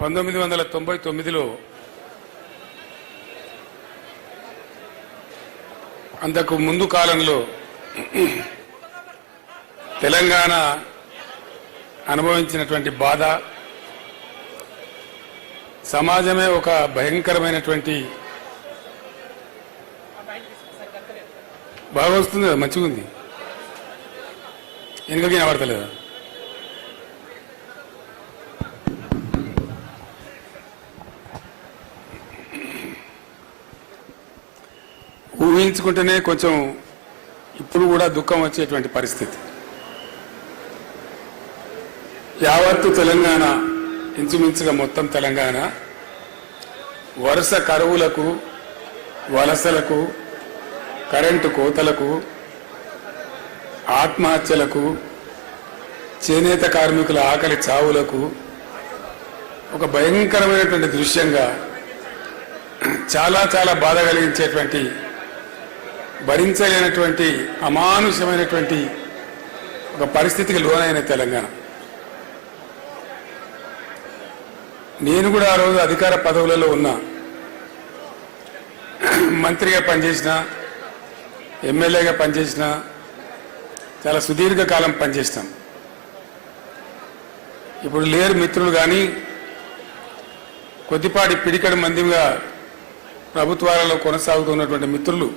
1999లో అంతకు ముందు కాలంలో తెలంగాణ అనుభవించినటువంటి బాధ సమాజమే ఒక భయంకరమైనటువంటి బాగా వస్తుంది కదా, మంచిగా ఉంది, వెనుకకి వినబడతలేదా? ఊహించుకుంటేనే కొంచెం ఇప్పుడు కూడా దుఃఖం వచ్చేటువంటి పరిస్థితి. యావత్తు తెలంగాణ, ఇంచుమించుగా మొత్తం తెలంగాణ వరుస కరువులకు, వలసలకు, కరెంటు కోతలకు, ఆత్మహత్యలకు, చేనేత కార్మికుల ఆకలి చావులకు ఒక భయంకరమైనటువంటి దృశ్యంగా చాలా చాలా బాధ కలిగించేటువంటి, భరించలేనటువంటి అమానుషమైనటువంటి ఒక పరిస్థితికి లోనైన తెలంగాణ. నేను కూడా ఆ రోజు అధికార పదవులలో ఉన్నా, మంత్రిగా పనిచేసిన, ఎమ్మెల్యేగా పనిచేసిన, చాలా సుదీర్ఘకాలం పనిచేస్తాం. ఇప్పుడు లేరు మిత్రులు, కానీ కొద్దిపాటి పిడికడి మందిగా ప్రభుత్వాలలో కొనసాగుతున్నటువంటి మిత్రులు,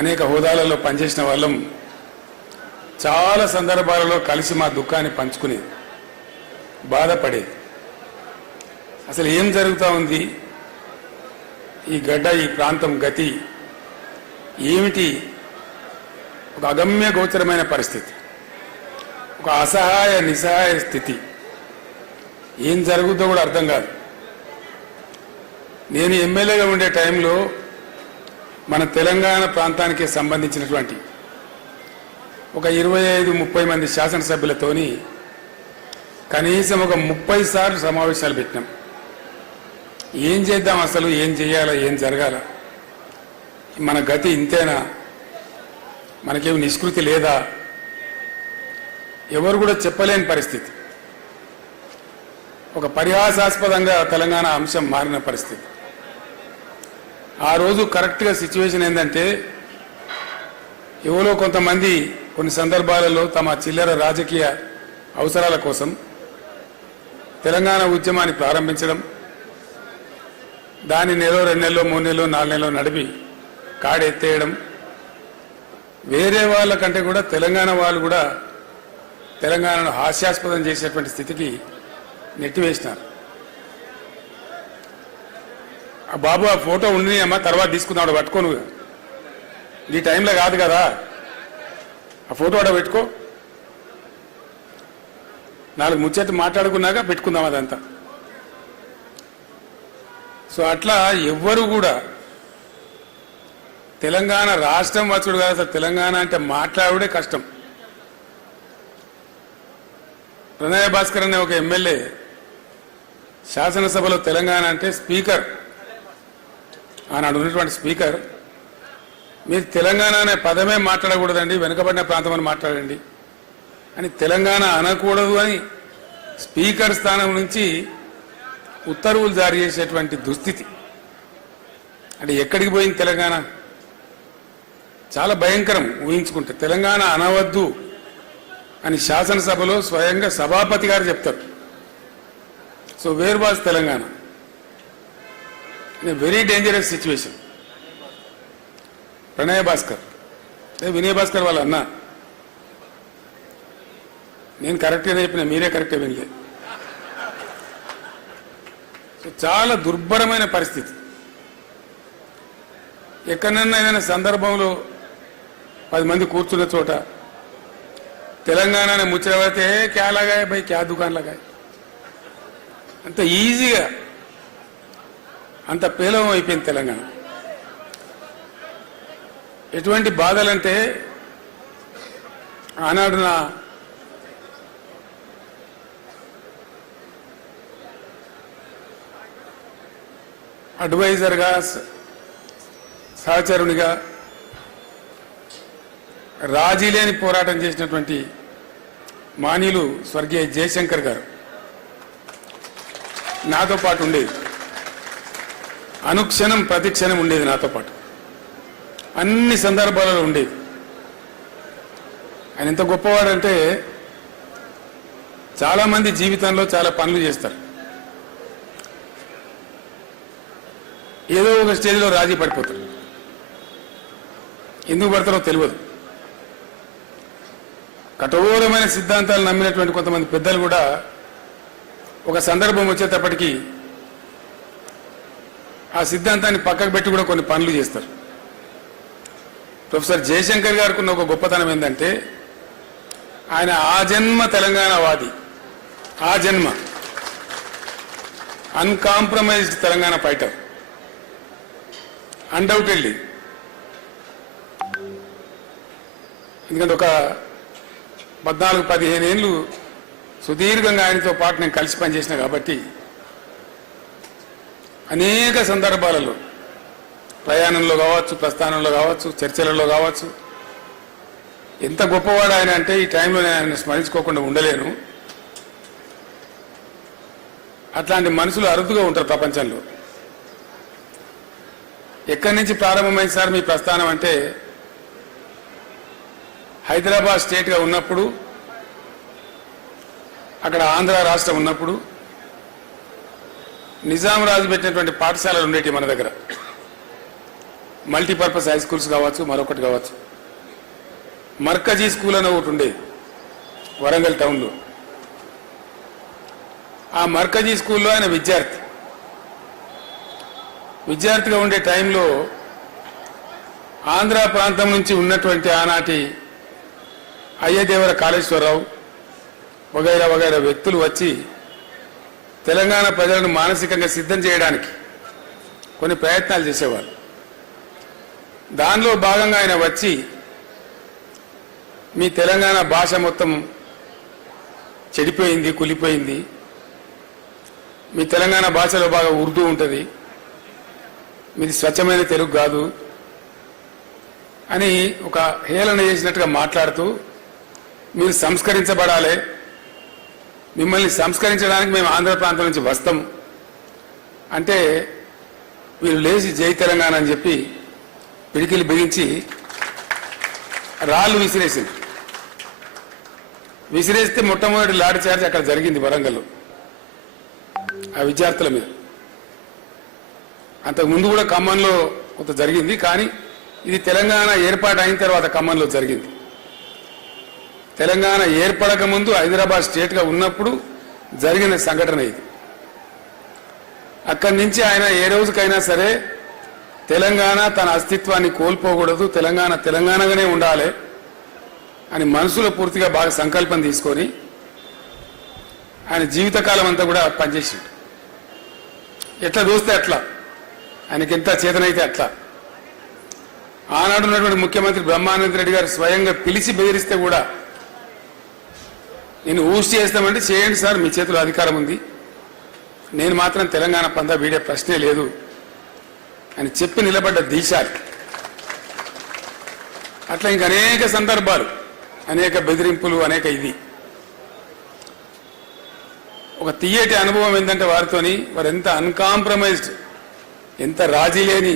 అనేక హోదాలలో పనిచేసిన వాళ్ళం చాలా సందర్భాలలో కలిసి మా దుఃఖాన్ని పంచుకుని బాధపడేది. అసలు ఏం జరుగుతూ ఉంది, ఈ గడ్డ, ఈ ప్రాంతం గతి ఏమిటి? ఒక అగమ్య గోచరమైన పరిస్థితి, ఒక అసహాయ నిస్సహాయ స్థితి. ఏం జరుగుతుందో కూడా అర్థం కాదు. నేను ఎమ్మెల్యేగా ఉండే టైంలో మన తెలంగాణ ప్రాంతానికి సంబంధించినటువంటి ఒక 25-30 మంది శాసనసభ్యులతోని కనీసం ఒక 30 సార్లు సమావేశాలు పెట్టినాం. ఏం చేద్దాం, అసలు ఏం చేయాలా, ఏం జరగాల, మన గతి ఇంతేనా, మనకేమి నిష్కృతి లేదా, ఎవరు కూడా చెప్పలేని పరిస్థితి. ఒక పరిహాసాస్పదంగా తెలంగాణ అంశం మారిన పరిస్థితి. ఆ రోజు కరెక్ట్గా సిచ్యువేషన్ ఏంటంటే, ఎవరో కొంతమంది కొన్ని సందర్భాలలో తమ చిల్లర రాజకీయ అవసరాల కోసం తెలంగాణ ఉద్యమాన్ని ప్రారంభించడం, దాన్ని నెల, 2 నెలలు, 3 నెలలు, 4 నెలలు నడిపి కాడెత్తేయడం, వేరే వాళ్ళ కంటే కూడా తెలంగాణ వాళ్ళు కూడా తెలంగాణను హాస్యాస్పదం చేసేటువంటి స్థితికి నెట్టివేసినారు. ఆ బాబు, ఆ ఫోటో ఉండి అమ్మా, తర్వాత తీసుకుందాం, పట్టుకోను, ఈ టైంలో కాదు కదా, ఆ ఫోటో అక్కడ పెట్టుకో, 4 ముచ్చట్లు మాట్లాడుకున్నాక పెట్టుకుందాం అదంతా. సో అట్లా ఎవ్వరు కూడా తెలంగాణ రాష్ట్రం వచ్చుడు కాదు, అసలు తెలంగాణ అంటే మాట్లాడుడే కష్టం. ప్రణయ భాస్కర్ అనే ఒక ఎమ్మెల్యే శాసనసభలో తెలంగాణ అంటే స్పీకర్, ఆనాడు ఉన్నటువంటి స్పీకర్, మీరు తెలంగాణ అనే పదమే మాట్లాడకూడదండి, వెనుకబడిన ప్రాంతం అని మాట్లాడండి అని, తెలంగాణ అనకూడదు అని స్పీకర్ స్థానం నుంచి ఉత్తర్వులు జారీ చేసేటువంటి దుస్థితి. అంటే ఎక్కడికి పోయింది తెలంగాణ? చాలా భయంకరం. ఊహించుకుంటే తెలంగాణ అనవద్దు అని శాసనసభలో స్వయంగా సభాపతి గారు చెప్తారు. So where was Telangana? Very dangerous situation. ప్రణయ భాస్కర్, వినయ్ భాస్కర్ వాళ్ళ అన్న, నేను కరెక్ట్గా చెప్పిన, మీరే కరెక్ట్గా వినలే. సో చాలా దుర్భరమైన పరిస్థితి. ఎక్కడన్నా ఏదైనా సందర్భంలో 10 మంది కూర్చున్న చోట తెలంగాణ ముచ్చట పడితే క్యా లగాయ భయ్, క్యా దుకాన్ లగాయ, అంత ఈజీగా, అంత పేలవం అయిపోయింది తెలంగాణ. ఎటువంటి బాధలంటే, ఆనాడు నా అడ్వైజర్గా, సహచరునిగా రాజీ లేని పోరాటం చేసినటువంటి మాన్యులు స్వర్గీయ జయశంకర్ గారు నాతో పాటు ఉండేది, అనుక్షణం ప్రతిక్షణం ఉండేది నాతో పాటు, అన్ని సందర్భాలలో ఉండేది. ఆయన ఎంత గొప్పవాడంటే చాలామంది జీవితంలో చాలా పనులు చేస్తారు, ఏదో ఒక స్టేజ్లో రాజీ పడిపోతారు, ఎందుకు పడతారో తెలియదు. కఠోరమైన సిద్ధాంతాలు నమ్మినటువంటి కొంతమంది పెద్దలు కూడా ఒక సందర్భం వచ్చేటప్పటికీ ఆ సిద్ధాంతాన్ని పక్కకు పెట్టి కూడా కొన్ని పనులు చేస్తారు. ప్రొఫెసర్ జయశంకర్ గారికి ఉన్న ఒక గొప్పతనం ఏంటంటే ఆయన ఆజన్మ తెలంగాణవాది, ఆజన్మ అన్కాంప్రమైజ్డ్ తెలంగాణ ఫైటర్, అన్డౌటెడ్లీ. ఎందుకంటే ఒక 14-15 ఏళ్ళు సుదీర్ఘంగా ఆయనతో పాటు నేను కలిసి పనిచేసిన కాబట్టి అనేక సందర్భాలలో ప్రయాణంలో కావచ్చు, ప్రస్థానంలో కావచ్చు, చర్చలలో కావచ్చు, ఎంత గొప్పవాడు ఆయన అంటే ఈ టైంలో నేను ఆయన స్మరించుకోకుండా ఉండలేను. అట్లాంటి మనుషులు అరుదుగా ఉంటారు ప్రపంచంలో. ఎక్కడి నుంచి ప్రారంభమైంది సార్ మీ ప్రస్థానం అంటే హైదరాబాద్ స్టేట్గా ఉన్నప్పుడు, అక్కడ ఆంధ్ర రాష్ట్రం ఉన్నప్పుడు నిజాం రాజు పెట్టినటువంటి పాఠశాలలు ఉండేవి మన దగ్గర. మల్టీపర్పస్ హై స్కూల్స్ కావచ్చు, మరొకటి కావచ్చు. మర్కజీ స్కూల్ అని ఒకటి ఉండేది వరంగల్ టౌన్లో. ఆ మర్కజీ స్కూల్లో ఆయన విద్యార్థిగా ఉండే టైంలో ఆంధ్ర ప్రాంతం నుంచి ఉన్నటువంటి ఆనాటి అయ్యదేవర కాళేశ్వరరావు వగైరా వగైరా వ్యక్తులు వచ్చి తెలంగాణ ప్రజలను మానసికంగా సిద్ధం చేయడానికి కొన్ని ప్రయత్నాలు చేసేవారు. దానిలో భాగంగా ఆయన వచ్చి మీ తెలంగాణ భాష మొత్తం చెడిపోయింది, కులిపోయింది, మీ తెలంగాణ భాషలో బాగా ఉర్దూ ఉంటుంది, మీది స్వచ్ఛమైన తెలుగు కాదు అని ఒక హేళన చేసినట్టుగా మాట్లాడుతూ మీరు సంస్కరించబడాలి, మిమ్మల్ని సంస్కరించడానికి మేము ఆంధ్ర ప్రాంతం నుంచి వస్తాం అంటే వీళ్ళు లేచి జై తెలంగాణ అని చెప్పి పిడికిలు బిగించి రాళ్ళు విసిరేస్తే మొట్టమొదటి లాఠీ చార్జ్ అక్కడ జరిగింది వరంగల్లో ఆ విద్యార్థుల మీద. అంతకుముందు కూడా ఖమ్మంలో కొంత జరిగింది, కానీ ఇది తెలంగాణ ఏర్పాటు అయిన తర్వాత ఖమ్మంలో జరిగింది. తెలంగాణ ఏర్పడక ముందు హైదరాబాద్ స్టేట్గా ఉన్నప్పుడు జరిగిన సంఘటన ఇది. అక్కడి నుంచి ఆయన ఏ రోజుకైనా సరే తెలంగాణ తన అస్తిత్వాన్ని కోల్పోకూడదు, తెలంగాణ తెలంగాణగానే ఉండాలి అని మనసులో పూర్తిగా బాగా సంకల్పం తీసుకొని ఆయన జీవితకాలం అంతా కూడా పనిచేసిండు. ఎట్లా దోస్తే అట్లా, ఆయనకి ఎంత చేతనైతే అట్లా. ఆనాడు ఉన్నటువంటి ముఖ్యమంత్రి బ్రహ్మానంద రెడ్డి గారు స్వయంగా పిలిచి బెదిరిస్తే కూడా నేను ఊసి చేస్తామంటే చేయండి సార్, మీ చేతిలో అధికారం ఉంది, నేను మాత్రం తెలంగాణ పందా వీడే ప్రశ్నే లేదు అని చెప్పి నిలబడ్డ దీశాలు. అట్లా ఇంక అనేక సందర్భాలు, అనేక బెదిరింపులు, అనేక ఇది. ఒక తీయటి అనుభవం ఏంటంటే వారితోని వారు ఎంత అన్కాంప్రమైజ్డ్, ఎంత రాజీ లేని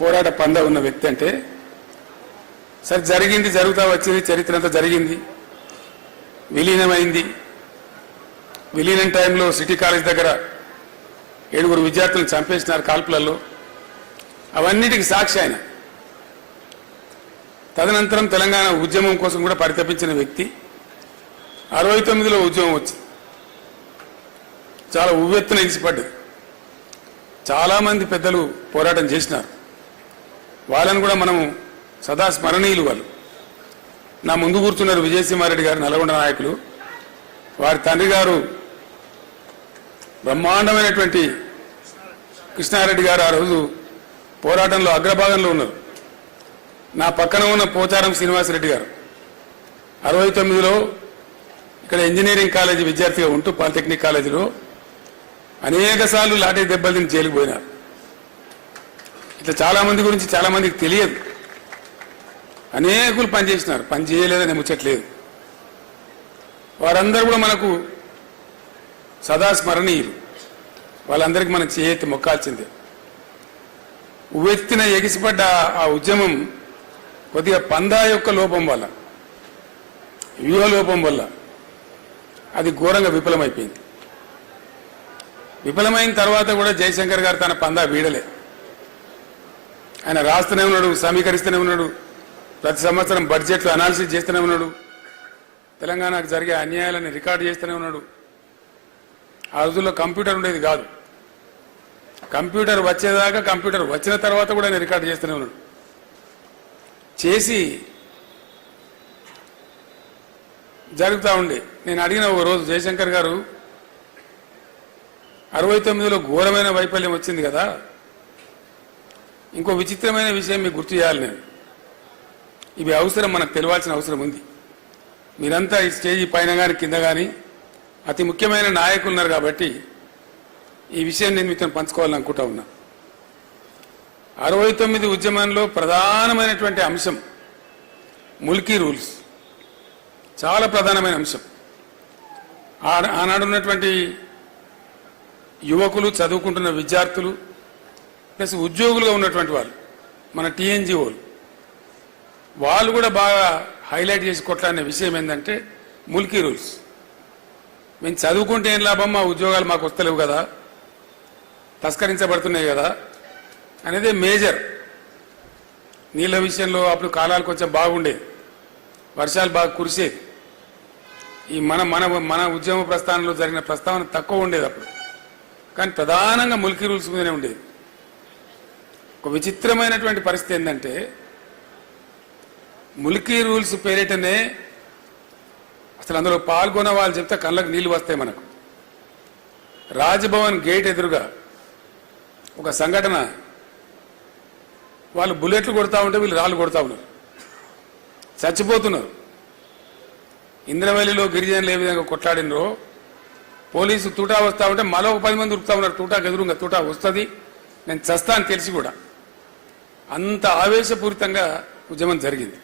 పోరాట పంద ఉన్న వ్యక్తి అంటే, సరే జరిగింది, జరుగుతా వచ్చింది, చరిత్ర అంతా జరిగింది, విలీనమైంది. విలీనం టైంలో సిటీ కాలేజ్ దగ్గర 7 విద్యార్థులను చంపేసినారు కాల్పులలో. అవన్నిటికీ సాక్షి ఆయన. తదనంతరం తెలంగాణ ఉద్యమం కోసం కూడా పరితపించిన వ్యక్తి. 69లో ఉద్యమం వచ్చింది, చాలా ఉవ్వెత్తున ఎగిసిపడ్డది. చాలామంది పెద్దలు పోరాటం చేసినారు, వాళ్ళని కూడా మనము సదా స్మరణీయులు. వాళ్ళు నా ముందు కూర్చున్నారు విజయసింహారెడ్డి గారు, నల్గొండ నాయకులు. వారి తండ్రి గారు బ్రహ్మాండమైనటువంటి కృష్ణారెడ్డి గారు ఆ రోజు పోరాటంలో అగ్రభాగంలో ఉన్నారు. నా పక్కన ఉన్న పోచారం శ్రీనివాసరెడ్డి గారు 69లో ఇక్కడ ఇంజనీరింగ్ కాలేజీ విద్యార్థిగా ఉంటూ పాలిటెక్నిక్ కాలేజీలో అనేక సార్లు లాఠీ దెబ్బలు తిని జైలుకు పోయినారు. ఇట్లా చాలా మంది గురించి చాలా మందికి తెలియదు. అనేకులు పనిచేసినారు, పని చేయలేదని ముచ్చట్లేదు. వారందరూ కూడా మనకు సదా స్మరణీయులు. వాళ్ళందరికీ మనం చేయెత్తి మొక్కాల్సిందే. ఉవ్వెత్తిన ఎగిసిపడ్డ ఆ ఉద్యమం కొద్దిగా పందా యొక్క లోపం వల్ల, వ్యూహ లోపం వల్ల అది ఘోరంగా విఫలమైపోయింది. విఫలమైన తర్వాత కూడా జయశంకర్ గారు తన పందా వీడలే. ఆయన రాస్తూనే ఉన్నాడు, సమీకరిస్తూనే ఉన్నాడు, ప్రతి సంవత్సరం బడ్జెట్లు అనాలిసిస్ చేస్తూనే ఉన్నాడు, తెలంగాణకు జరిగే అన్యాయాలను రికార్డు చేస్తూనే ఉన్నాడు. ఆ రోజుల్లో కంప్యూటర్ ఉండేది కాదు. కంప్యూటర్ వచ్చేదాకా, కంప్యూటర్ వచ్చిన తర్వాత కూడా ఆయన రికార్డు చేస్తూనే ఉన్నాడు. చేసి జరుగుతూ ఉండే. నేను అడిగిన ఒక రోజు, జయశంకర్ గారు 69లో ఘోరమైన వైఫల్యం వచ్చింది కదా, ఇంకో విచిత్రమైన విషయం మీకు గుర్తు చేయాలి. నేను ఇవి అవసరం, మనకు తెలియాల్సిన అవసరం ఉంది. మీరంతా ఈ స్టేజీ పైన కానీ కింద కానీ అతి ముఖ్యమైన నాయకులు ఉన్నారు కాబట్టి ఈ విషయం నేను మీతో పంచుకోవాలనుకుంటా ఉన్నా. 69 ఉద్యమంలో ప్రధానమైనటువంటి అంశం ముల్కీ రూల్స్, చాలా ప్రధానమైన అంశం. ఆనాడు ఉన్నటువంటి యువకులు, చదువుకుంటున్న విద్యార్థులు, ప్లస్ ఉద్యోగులుగా ఉన్నటువంటి వాళ్ళు, మన టీఎన్జిఓలు, వాళ్ళు కూడా బాగా హైలైట్ చేసి కొట్లాడిన విషయం ఏంటంటే ముల్కీ రూల్స్. మేము చదువుకుంటే ఏం లాభం, మా ఉద్యోగాలు మాకు వస్తలేవు కదా, తస్కరించబడుతున్నాయి కదా అనేదే మేజర్. నీళ్ళ విషయంలో అప్పుడు కాలాలు కొంచెం బాగుండేది, వర్షాలు బాగా కురిసేది. ఈ మన మన మన ఉద్యమ ప్రస్థానంలో జరిగిన ప్రస్తావన తక్కువ ఉండేది అప్పుడు, కానీ ప్రధానంగా ముల్కీ రూల్స్ మీదనే ఉండేది. ఒక విచిత్రమైనటువంటి పరిస్థితి ఏంటంటే ముల్కీ రూల్స్ పేరిటనే అసలు అందులో పాల్గొన్న వాళ్ళు చెప్తే కళ్ళకు నీళ్లు వస్తాయి మనకు. రాజ్భవన్ గేట్ ఎదురుగా ఒక సంఘటన, వాళ్ళు బుల్లెట్లు కొడతా ఉంటే వీళ్ళు రాళ్ళు కొడతా ఉన్నారు, చచ్చిపోతున్నారు. ఇంద్రవల్లిలో గిరిజనులు ఏ విధంగా కొట్లాడినరో, పోలీసు తూటా వస్తా ఉంటే మరో 10 మంది ఉరుకుతా ఉన్నారు, తూటాకు ఎదురుగా తూటా వస్తుంది, నేను చస్తా అని తెలిసి కూడా. అంత ఆవేశపూరితంగా ఉద్యమం జరిగింది.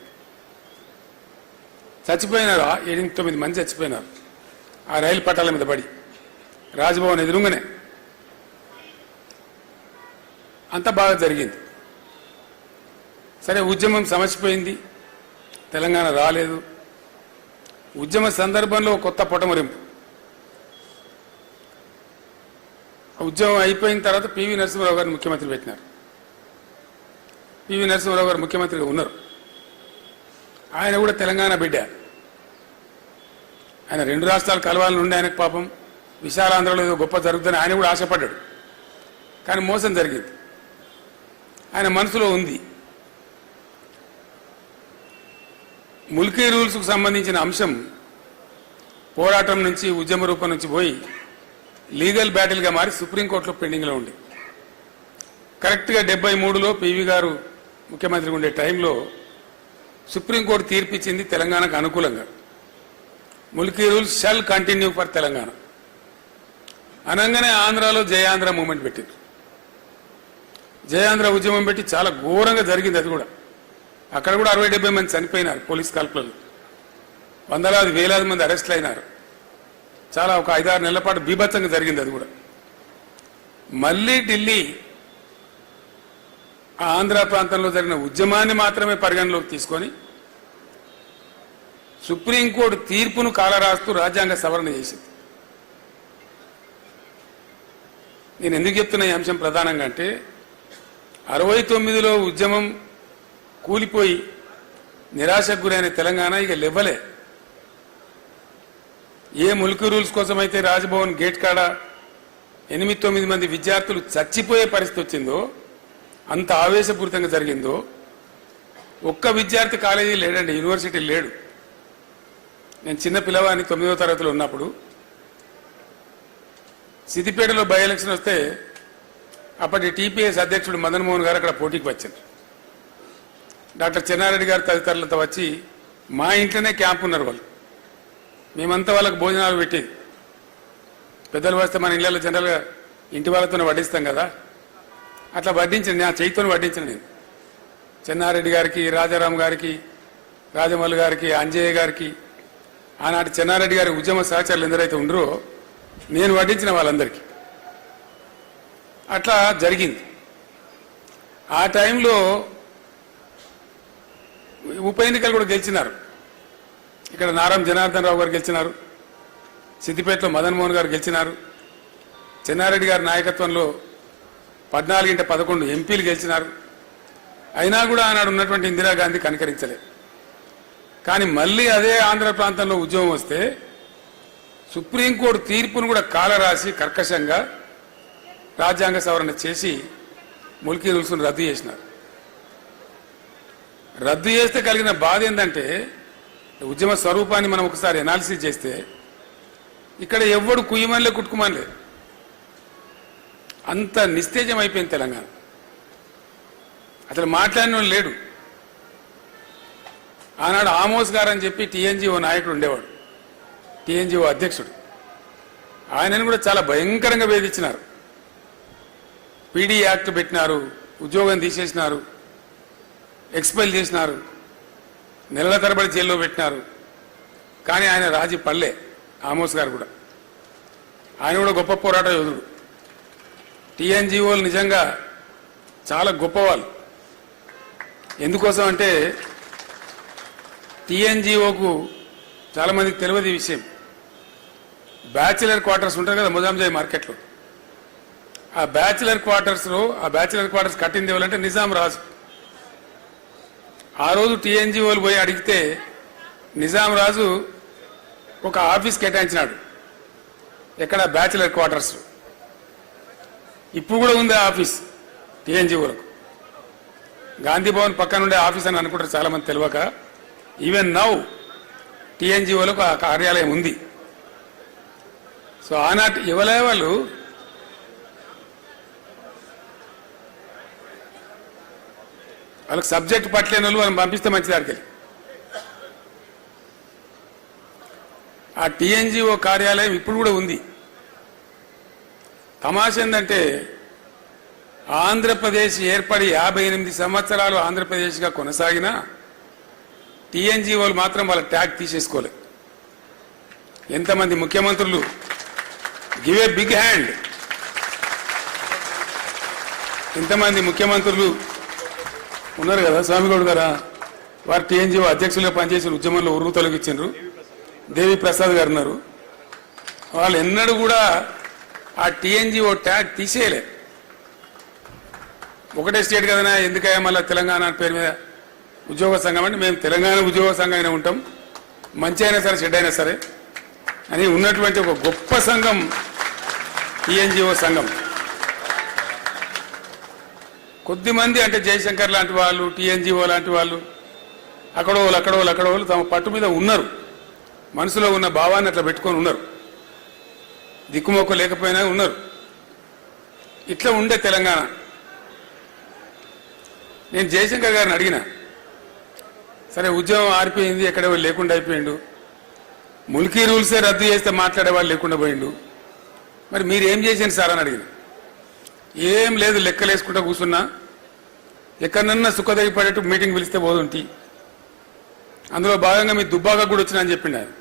చచ్చిపోయినారు, 8-9 మంది చచ్చిపోయినారు ఆ రైలు పట్టాల మీద పడి, రాజ్భవన్ ఎదురుగానే. అంత బాగా జరిగింది. సరే, ఉద్యమం సమసిపోయింది, తెలంగాణ రాలేదు. ఉద్యమ సందర్భంలో కొత్త పొటమరింపు. ఉద్యమం అయిపోయిన తర్వాత పివి నరసింహారావు గారిని ముఖ్యమంత్రి పెట్టినారు. పివి నరసింహారావు గారు ముఖ్యమంత్రిగా ఉన్నారు. ఆయన కూడా తెలంగాణ బిడ్డ. ఆయన 2 రాష్ట్రాలు కలవాలని ఉండే ఆయనకు పాపం, విశాలాంధ్రలో ఏదో గొప్ప జరుగుతుందని ఆయన కూడా ఆశపడ్డాడు. కానీ మోసం జరిగింది, ఆయన మనసులో ఉంది. ముల్కీ రూల్స్కు సంబంధించిన అంశం పోరాటం నుంచి, ఉద్యమ రూపం నుంచి పోయి లీగల్ బ్యాటిల్గా మారి సుప్రీంకోర్టులో పెండింగ్లో ఉంది. కరెక్ట్గా 73లో పివి గారు ముఖ్యమంత్రిగా ఉండే టైంలో సుప్రీంకోర్టు తీర్పిచ్చింది తెలంగాణకు అనుకూలంగా. Mulki rules shall continue for Telangana అనగానే ఆంధ్రాలో జయాంధ్ర మూవ్మెంట్ పెట్టింది. జయాంధ్ర ఉద్యమం పెట్టి చాలా ఘోరంగా జరిగింది. అది కూడా అక్కడ కూడా 60-70 మంది చనిపోయినారు పోలీస్ కాల్పులలో, వందలాది వేలాది మంది అరెస్టులు అయినారు. చాలా ఒక 5-6 నెలల పాటు బీభత్సంగా జరిగింది. అది కూడా మళ్ళీ ఢిల్లీ ఆ ఆంధ్ర ప్రాంతంలో జరిగిన ఉద్యమాన్ని మాత్రమే పరిగణలోకి తీసుకొని సుప్రీంకోర్టు తీర్పును కాలరాస్తూ రాజ్యాంగ సవరణ చేసింది. నేను ఎందుకు చెప్తున్నా ఈ అంశం ప్రధానంగా అంటే 69లో ఉద్యమం కూలిపోయి నిరాశకు గురైన తెలంగాణ ఇక లెవ్వలే. ఏ ముల్కీ రూల్స్ కోసమైతే రాజ్భవన్ గేట్ కాడ 8-9 మంది విద్యార్థులు చచ్చిపోయే పరిస్థితి వచ్చిందో, అంత ఆవేశపూరితంగా జరిగిందో, ఒక్క విద్యార్థి కాలేజీ లేడండి, యూనివర్సిటీ లేడు. నేను చిన్న పిల్లవాడిని 9వ తరగతిలో ఉన్నప్పుడు సిద్దిపేటలో బై ఎలక్షన్ వస్తే అప్పటి టీపీఎస్ అధ్యక్షుడు మదన్ మోహన్ గారు అక్కడ పోటీకి వచ్చారు. డాక్టర్ చెన్నారెడ్డి గారు తదితరులతో వచ్చి మా ఇంట్లోనే క్యాంప్ ఉన్నారు వాళ్ళు. మేమంతా వాళ్ళకు భోజనాలు పెట్టేది. పెద్దలు వస్తే మన ఇళ్లలో జనరల్గా ఇంటి వాళ్ళతోనే వడ్డిస్తాం కదా, అట్లా వడ్డించండి, నా చేయితోనే వడ్డించండి. నేను చెన్నారెడ్డి గారికి, రాజారాం గారికి, రాజమౌళి గారికి, అంజయ్య గారికి, ఆనాటి చెన్నారెడ్డి గారి ఉద్యమ సహచరులు ఎందరైతే ఉండరో నేను వడ్డించిన వాళ్ళందరికీ. అట్లా జరిగింది. ఆ టైంలో ఉప ఎన్నికలు కూడా గెలిచినారు. ఇక్కడ నారం జనార్దన్ రావు గారు గెలిచినారు, సిద్దిపేటలో మదన్ మోహన్ గారు గెలిచినారు, చెన్నారెడ్డి గారి నాయకత్వంలో 14-11 ఎంపీలు గెలిచినారు. అయినా కూడా ఆనాడు ఉన్నటువంటి ఇందిరాగాంధీ కనికరించలేదు. కానీ మళ్ళీ అదే ఆంధ్ర ప్రాంతంలో ఉద్యమం వస్తే సుప్రీంకోర్టు తీర్పును కూడా కాలరాసి కర్కశంగా రాజ్యాంగ సవరణ చేసి ముల్కీ రూల్స్ను రద్దు చేసినారు. రద్దు చేస్తే కలిగిన బాధ ఏంటంటే ఉద్యమ స్వరూపాన్ని మనం ఒకసారి ఎనాలిసిస్ చేస్తే ఇక్కడ ఎవ్వడు కుయ్యమనిలే కుట్టుకుమనిలే, అంత నిస్తేజం అయిపోయింది తెలంగాణ. అసలు మాట్లాడిన లేడు. ఆనాడు ఆమోస్ గారు అని చెప్పి టీఎన్జీఓ నాయకుడు ఉండేవాడు, టీఎన్జీఓ అధ్యక్షుడు. ఆయనను కూడా చాలా భయంకరంగా వేధించినారు. పీడీ యాక్ట్ పెట్టినారు, ఉద్యోగం తీసేసినారు, ఎక్స్పెల్ చేసినారు, నెలల తరబడి జైల్లో పెట్టినారు. కానీ ఆయన రాజీ పల్లె. ఆమోస్ గారు కూడా, ఆయన కూడా గొప్ప పోరాట యోధుడు. టీఎన్జీఓలు నిజంగా చాలా గొప్పవాళ్ళు. ఎందుకోసం అంటే టీఎన్జీఓకు చాలా మందికి తెలియదు ఈ విషయం. బ్యాచిలర్ క్వార్టర్స్ ఉంటారు కదా మొజాంజాయి మార్కెట్లో, ఆ బ్యాచిలర్ క్వార్టర్స్ కట్టింది ఎవరంటే నిజాం రాజు. ఆ రోజు టీఎన్జీఓలు పోయి అడిగితే నిజాం రాజు ఒక ఆఫీస్ కేటాయించినాడు. ఎక్కడ? Bachelor quarters. ఇప్పుడు కూడా ఉంది ఆ ఆఫీస్ టీఎన్జీఓలకు. గాంధీ భవన్ పక్కన ఉండే ఆఫీస్ అని అనుకుంటారు చాలా మంది తెలియక. ఈవెన్ నౌ టీఎన్జీఓలకు ఆ కార్యాలయం ఉంది. సో ఆనాటి ఎవరే వాళ్ళకు సబ్జెక్ట్ పట్టలేని వాళ్ళు వాళ్ళని పంపిస్తే మంచిది. అక్కడికి ఆ టీఎన్జీఓ కార్యాలయం ఇప్పుడు కూడా ఉంది. తమాష ఏంటంటే ఆంధ్రప్రదేశ్ ఏర్పడి 58 సంవత్సరాలు ఆంధ్రప్రదేశ్గా కొనసాగినా టీఎన్జీఓలు మాత్రం వాళ్ళ ట్యాగ్ తీసేసుకోలేదు. ఎంతమంది ముఖ్యమంత్రులు గివ్ ఏ బిగ్ హ్యాండ్, ఎంతమంది ముఖ్యమంత్రులు ఉన్నారు కదా. స్వామిగౌడ్ గారా వారు టీఎన్జీఓ అధ్యక్షులుగా పనిచేసిన ఉద్యమంలో ఉరువు తొలగించారు. దేవి ప్రసాద్ గారు ఉన్నారు. వాళ్ళు ఎన్నడూ కూడా ఆ టీఎన్జీఓ ట్యాగ్ తీసేయలే. ఒకటే స్టేట్ కదనా, ఎందుకయ్యా మళ్ళీ తెలంగాణ పేరు మీద ఉద్యోగ సంఘం అంటే మేము తెలంగాణ ఉద్యోగ సంఘంగానే ఉంటాం, మంచి అయినా సరే చెడ్డ అయినా సరే అని ఉన్నటువంటి ఒక గొప్ప సంఘం టీఎన్జీఓ సంఘం. కొద్దిమంది అంటే జయశంకర్ లాంటి వాళ్ళు, టీఎన్జీఓ లాంటి వాళ్ళు అక్కడోళ్ళు తమ పట్టు మీద ఉన్నారు. మనసులో ఉన్న భావాన్ని అట్లా పెట్టుకొని ఉన్నారు. దిక్కుమొక్క లేకపోయినా ఉన్నారు. ఇట్లా ఉండే తెలంగాణ. నేను జయశంకర్ గారిని అడిగిన, సరే ఉద్యమం ఆరిపోయింది, ఎక్కడో లేకుండా అయిపోయిండు, ముల్కీ రూల్సే రద్దు చేస్తే మాట్లాడేవాళ్ళు లేకుండా పోయిండు, మరి మీరు ఏం చేశారు సార్ అని అడిగిన. ఏం లేదు, లెక్కలేసుకుంటూ కూర్చున్నా, ఎక్కడన్నా సుఖదగి పడేట్టు మీటింగ్ పిలిస్తే పోదుంటి, అందులో భాగంగా మీ దుబ్బాక కూడా వచ్చినా అని చెప్పిండు ఆయన.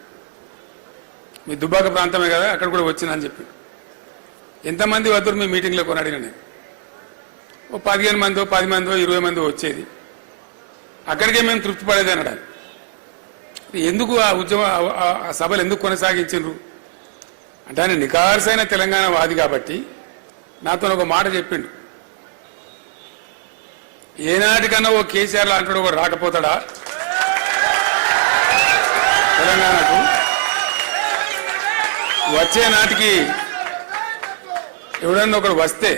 మీ దుబ్బాక ప్రాంతమే కదా, అక్కడ కూడా వచ్చినా అని చెప్పిండు. ఎంతమంది వద్దరు మీ మీటింగ్లో కొని అడిగిన నేను. ఓ 15 మందో 10 మందో 20 మందో వచ్చేది. అక్కడికే మేము తృప్తి పడేది అనడాలి. ఎందుకు ఆ ఉద్యమ ఆ సభలు ఎందుకు కొనసాగించారు అంటే ఆయన నికార్సైన తెలంగాణ వాది కాబట్టి నాతో ఒక మాట చెప్పిండు. ఏనాటికన్నా ఓ కేసీఆర్ లాంటి ఒక రాకపోతాడా తెలంగాణకు? వచ్చే నాటికి ఎవడన్నా ఒకడు వస్తే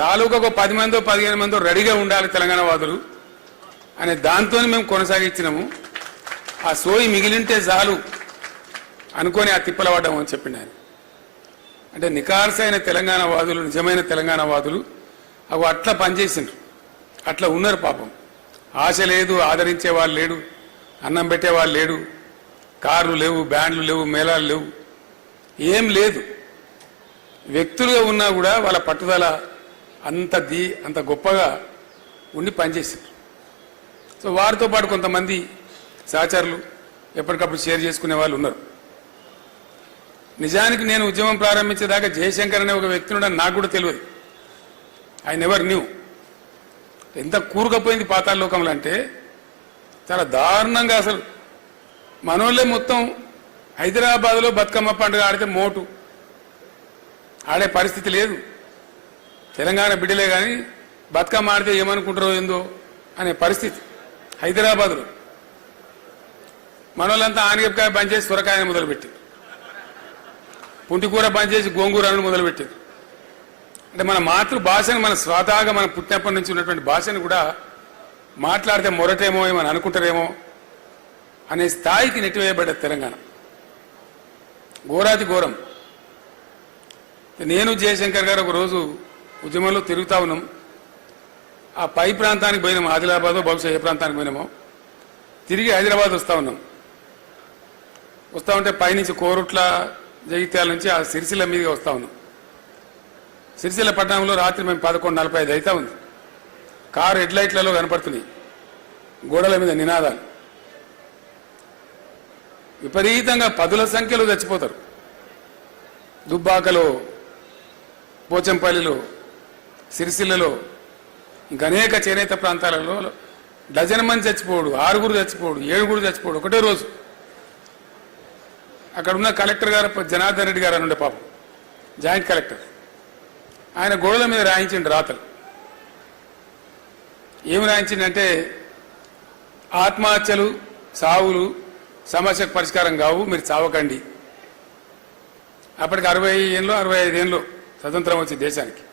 తాలూకాకు 10 మందో 15 మందో రెడీగా ఉండాలి తెలంగాణ వాదులు అనే దాంతో మేము కొనసాగించినాము. ఆ సోయి మిగిలింటే చాలు అనుకొని ఆ తిప్పల పడ్డాము అని చెప్పిండు ఆయన. అంటే నికార్సైన తెలంగాణ వాదులు, నిజమైన తెలంగాణ వాదులు అవి అట్లా పనిచేసిండ్రు, అట్లా ఉన్నారు. పాపం ఆశ లేదు, ఆదరించే వాళ్ళు లేడు, అన్నం పెట్టేవాళ్ళు లేడు, కార్లు లేవు, బ్యాండ్లు లేవు, మేళాలు లేవు, ఏం లేదు. వ్యక్తులుగా ఉన్నా కూడా వాళ్ళ పట్టుదల అంత గొప్పగా ఉండి పనిచేసిండ్రు. సో వారితో పాటు కొంతమంది సహచరులు ఎప్పటికప్పుడు షేర్ చేసుకునే వాళ్ళు ఉన్నారు. నిజానికి నేను ఉద్యమం ప్రారంభించేదాకా జయశంకర్ అనే ఒక వ్యక్తి ఉండని నాకు కూడా తెలియదు. I never knew. ఎంత కూరుకపోయింది పాతాళ లోకంలో అంటే చాలా దారుణంగా. అసలు మనోళ్ళే మొత్తం హైదరాబాద్లో బతుకమ్మ పండుగ ఆడితే మోటు ఆడే పరిస్థితి లేదు. తెలంగాణ బిడ్డలే కానీ బతుకమ్మ ఆడితే ఏమనుకుంటారో ఏందో అనే పరిస్థితి హైదరాబాద్లో. మనోళ్ళంతా ఆనగకాయ బంద్ చేసి సొరకాయని మొదలుపెట్టారు, పుంటికూర బంద్ చేసి గోంగూరను మొదలుపెట్టారు. అంటే మన మాతృభాషను, మన స్వతహాగా మన పుట్టినప్పటి నుంచి ఉన్నటువంటి భాషను కూడా మాట్లాడితే మొరటేమో ఏమని అనుకుంటారేమో అనే స్థాయికి నెట్టివేయబడ్డది తెలంగాణ. ఘోరాతి ఘోరం. నేను జయశంకర్ గారు ఒకరోజు ఉద్యమంలో తిరుగుతా ఉన్నాం. ఆ పై ప్రాంతానికి పోయినాము, ఆదిలాబాద్ బహుశా ఏ ప్రాంతానికి పోయినామో. తిరిగి హైదరాబాద్ వస్తూ ఉన్నాం. వస్తూ ఉంటే పైనుంచి కోరుట్ల జగిత్యాల నుంచి ఆ సిరిసిల్ల మీదుగా వస్తూ ఉన్నాం. సిరిసిల్ల పట్టణంలో రాత్రి మేము 11:45 అవుతా ఉంది. కారు హెడ్ లైట్లలో కనపడుతున్నాయి, గోడల మీద నినాదాలు. విపరీతంగా పదుల సంఖ్యలో చచ్చిపోతారు. దుబ్బాకలో, పోచంపల్లిలో, సిరిసిల్లలో, ఇంకా అనేక చేనేత ప్రాంతాలలో డజన్ మంది చచ్చిపోడు, 6 చచ్చిపోడు, 7 చచ్చిపోడు ఒకటే రోజు. అక్కడ ఉన్న కలెక్టర్ గారు జనార్దన్ రెడ్డి గారు అని ఉండే పాపం, జాయింట్ కలెక్టర్. ఆయన గోడల మీద రాయించండి రాతలు. ఏమి రాయించిందంటే ఆత్మహత్యలు, సావులు సమస్యకు పరిష్కారం కావు, మీరు చావకండి. అప్పటికి 60 ఏళ్ళు 65 ఏళ్ళు స్వతంత్రం వచ్చి దేశానికి.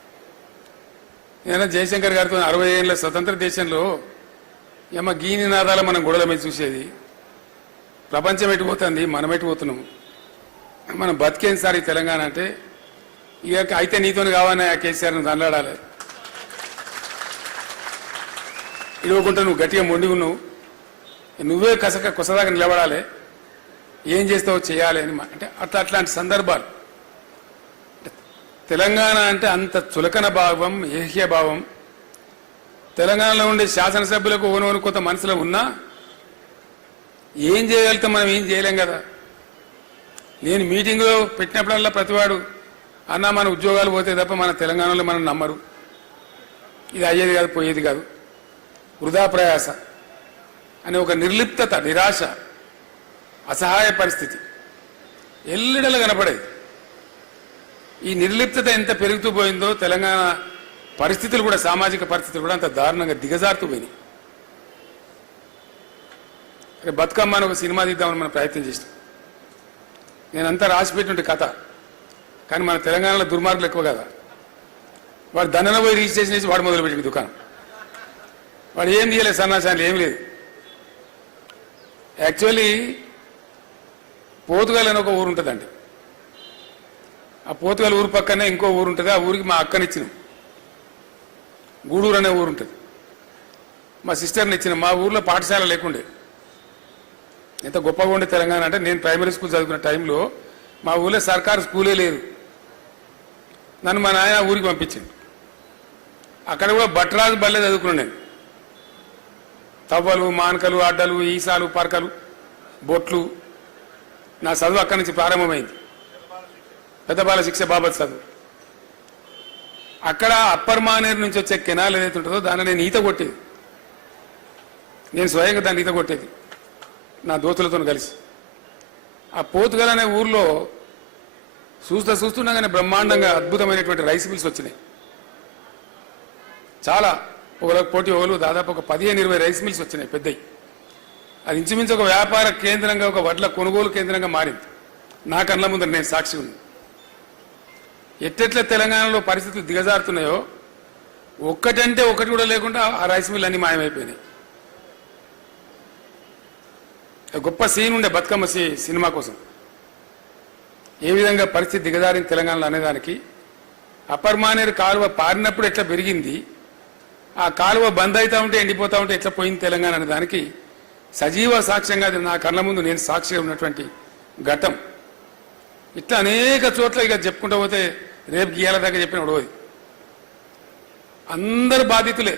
నేను జయశంకర్ గారితో 60 ఏళ్ళ స్వతంత్ర దేశంలో ఏమో గీ నినాదాలు మనం గొడవల మీద చూసేది. ప్రపంచం ఎటుపోతుంది, మనం ఎటుపోతున్నాం, మనం బతికేం సార్ ఈ తెలంగాణ అంటే. ఇక అయితే నీతో కావాలని ఆ కేసీఆర్ను దండాడాలి. ఇవ్వకుండా నువ్వు గట్టిగా మొండి ఉన్నావు, నువ్వే కొసదాకా నిలబడాలి, ఏం చేస్తావో చేయాలి అని. అంటే అట్లాంటి సందర్భాలు. తెలంగాణ అంటే అంత చులకన భావం, ఏహ్య భావం. తెలంగాణలో ఉండే శాసనసభ్యులకు ఓనోను కొంత మనసులో ఉన్నా ఏం చేయగలుగుతాం, మనం ఏం చేయలేం కదా. నేను మీటింగ్లో పెట్టినప్పుడల్లా ప్రతివాడు అన్నా మన ఉద్యోగాలు పోతే తప్ప మన తెలంగాణలో మనం నమ్మరు, ఇది అయ్యేది కాదు పోయేది కాదు, వృధా ప్రయాస అనే ఒక నిర్లిప్తత, నిరాశ, అసహాయ పరిస్థితి ఎల్లిడలు కనపడేది. ఈ నిర్లిప్తత ఎంత పెరుగుతూ పోయిందో తెలంగాణ పరిస్థితులు కూడా, సామాజిక పరిస్థితులు కూడా అంత దారుణంగా దిగజారుతూ పోయినాయి. బతుకమ్మ అని ఒక సినిమా తీద్దామని మనం ప్రయత్నం చేసినాం. నేనంతా రాసిపెట్టినట్టు కథ, కానీ మన తెలంగాణలో దుర్మార్గులు ఎక్కువ కదా. వాడు దండన పోయి రిజిస్ట్రేషన్ చేసి వాడు మొదలుపెట్టిన దుకాణం. వాడు ఏం తీయలేదు, సన్నాసాలు ఏం లేదు. యాక్చువల్లీ పోతుగల్ అని ఒక ఊరు ఉంటుందండి. ఆ పోతుగల్ ఊరు పక్కనే ఇంకో ఊరు ఉంటుంది. ఆ ఊరికి మా అక్కనిచ్చినాం. గూడూరు అనే ఊరు ఉంటుంది. మా సిస్టర్ని ఇచ్చినాం. మా ఊర్లో పాఠశాల లేకుండే. ఎంత గొప్పగా ఉండే తెలంగాణ అంటే, నేను ప్రైమరీ స్కూల్ చదువుకున్న టైంలో మా ఊళ్ళో సర్కారు స్కూలే లేదు. నన్ను మా నాయన ఊరికి పంపించింది. అక్కడ కూడా భట్రాజు బల్లే చదువుకున్నాను నేను. తవ్వలు, మానకలు, అడ్డలు, ఈసాలు, పరకలు, బొట్లు. నా చదువు అక్కడి నుంచి ప్రారంభమైంది. పెద్ద బాల శిక్ష బాబత్ చదువు. అక్కడ అప్పర్ మానేరు నుంచి వచ్చే కెనాల్ ఏదైతే ఉంటుందో దాన్ని నేను ఈత కొట్టేది. నేను స్వయంగా దాన్ని ఈత కొట్టేది నా దోస్తులతో కలిసి. ఆ పోతుగల్ అనే ఊర్లో చూస్తుండగానే బ్రహ్మాండంగా అద్భుతమైనటువంటి రైస్ మిల్స్ వచ్చినాయి. చాలా ఒకరికి పోటీ ఒకరు దాదాపు ఒక 15-20 రైస్ మిల్స్ వచ్చినాయి పెద్దవి. అది ఇంచుమించు ఒక వ్యాపార కేంద్రంగా, ఒక వడ్ల కొనుగోలు కేంద్రంగా మారింది. నా కళ్ళ ముందర నేను సాక్షి ఉంది. ఎట్టెట్ల తెలంగాణలో పరిస్థితులు దిగజారుతున్నాయో, ఒక్కటంటే ఒకటి కూడా లేకుండా ఆ రైస్ మిల్ అన్ని మాయమైపోయినాయి. గొప్ప సీన్ ఉండే బతుకమ్మ సినిమా కోసం. ఏ విధంగా పరిస్థితి దిగజారిన తెలంగాణలో అనేదానికి, అప్పర్ మానేరు కాలువ పారినప్పుడు ఎట్లా పెరిగింది, ఆ కాలువ బంద్ అవుతా ఉంటే ఎండిపోతా ఉంటే ఎట్లా పోయింది తెలంగాణ అనే దానికి సజీవ సాక్ష్యంగా నా కళ్ళ ముందు నేను సాక్షిగా ఉన్నటువంటి ఘట్టం. ఇట్లా అనేక చోట్ల ఇక చెప్పుకుంటూ పోతే రేపు గీయాల దాకా చెప్పిన ఉడవది. అందరు బాధితులే.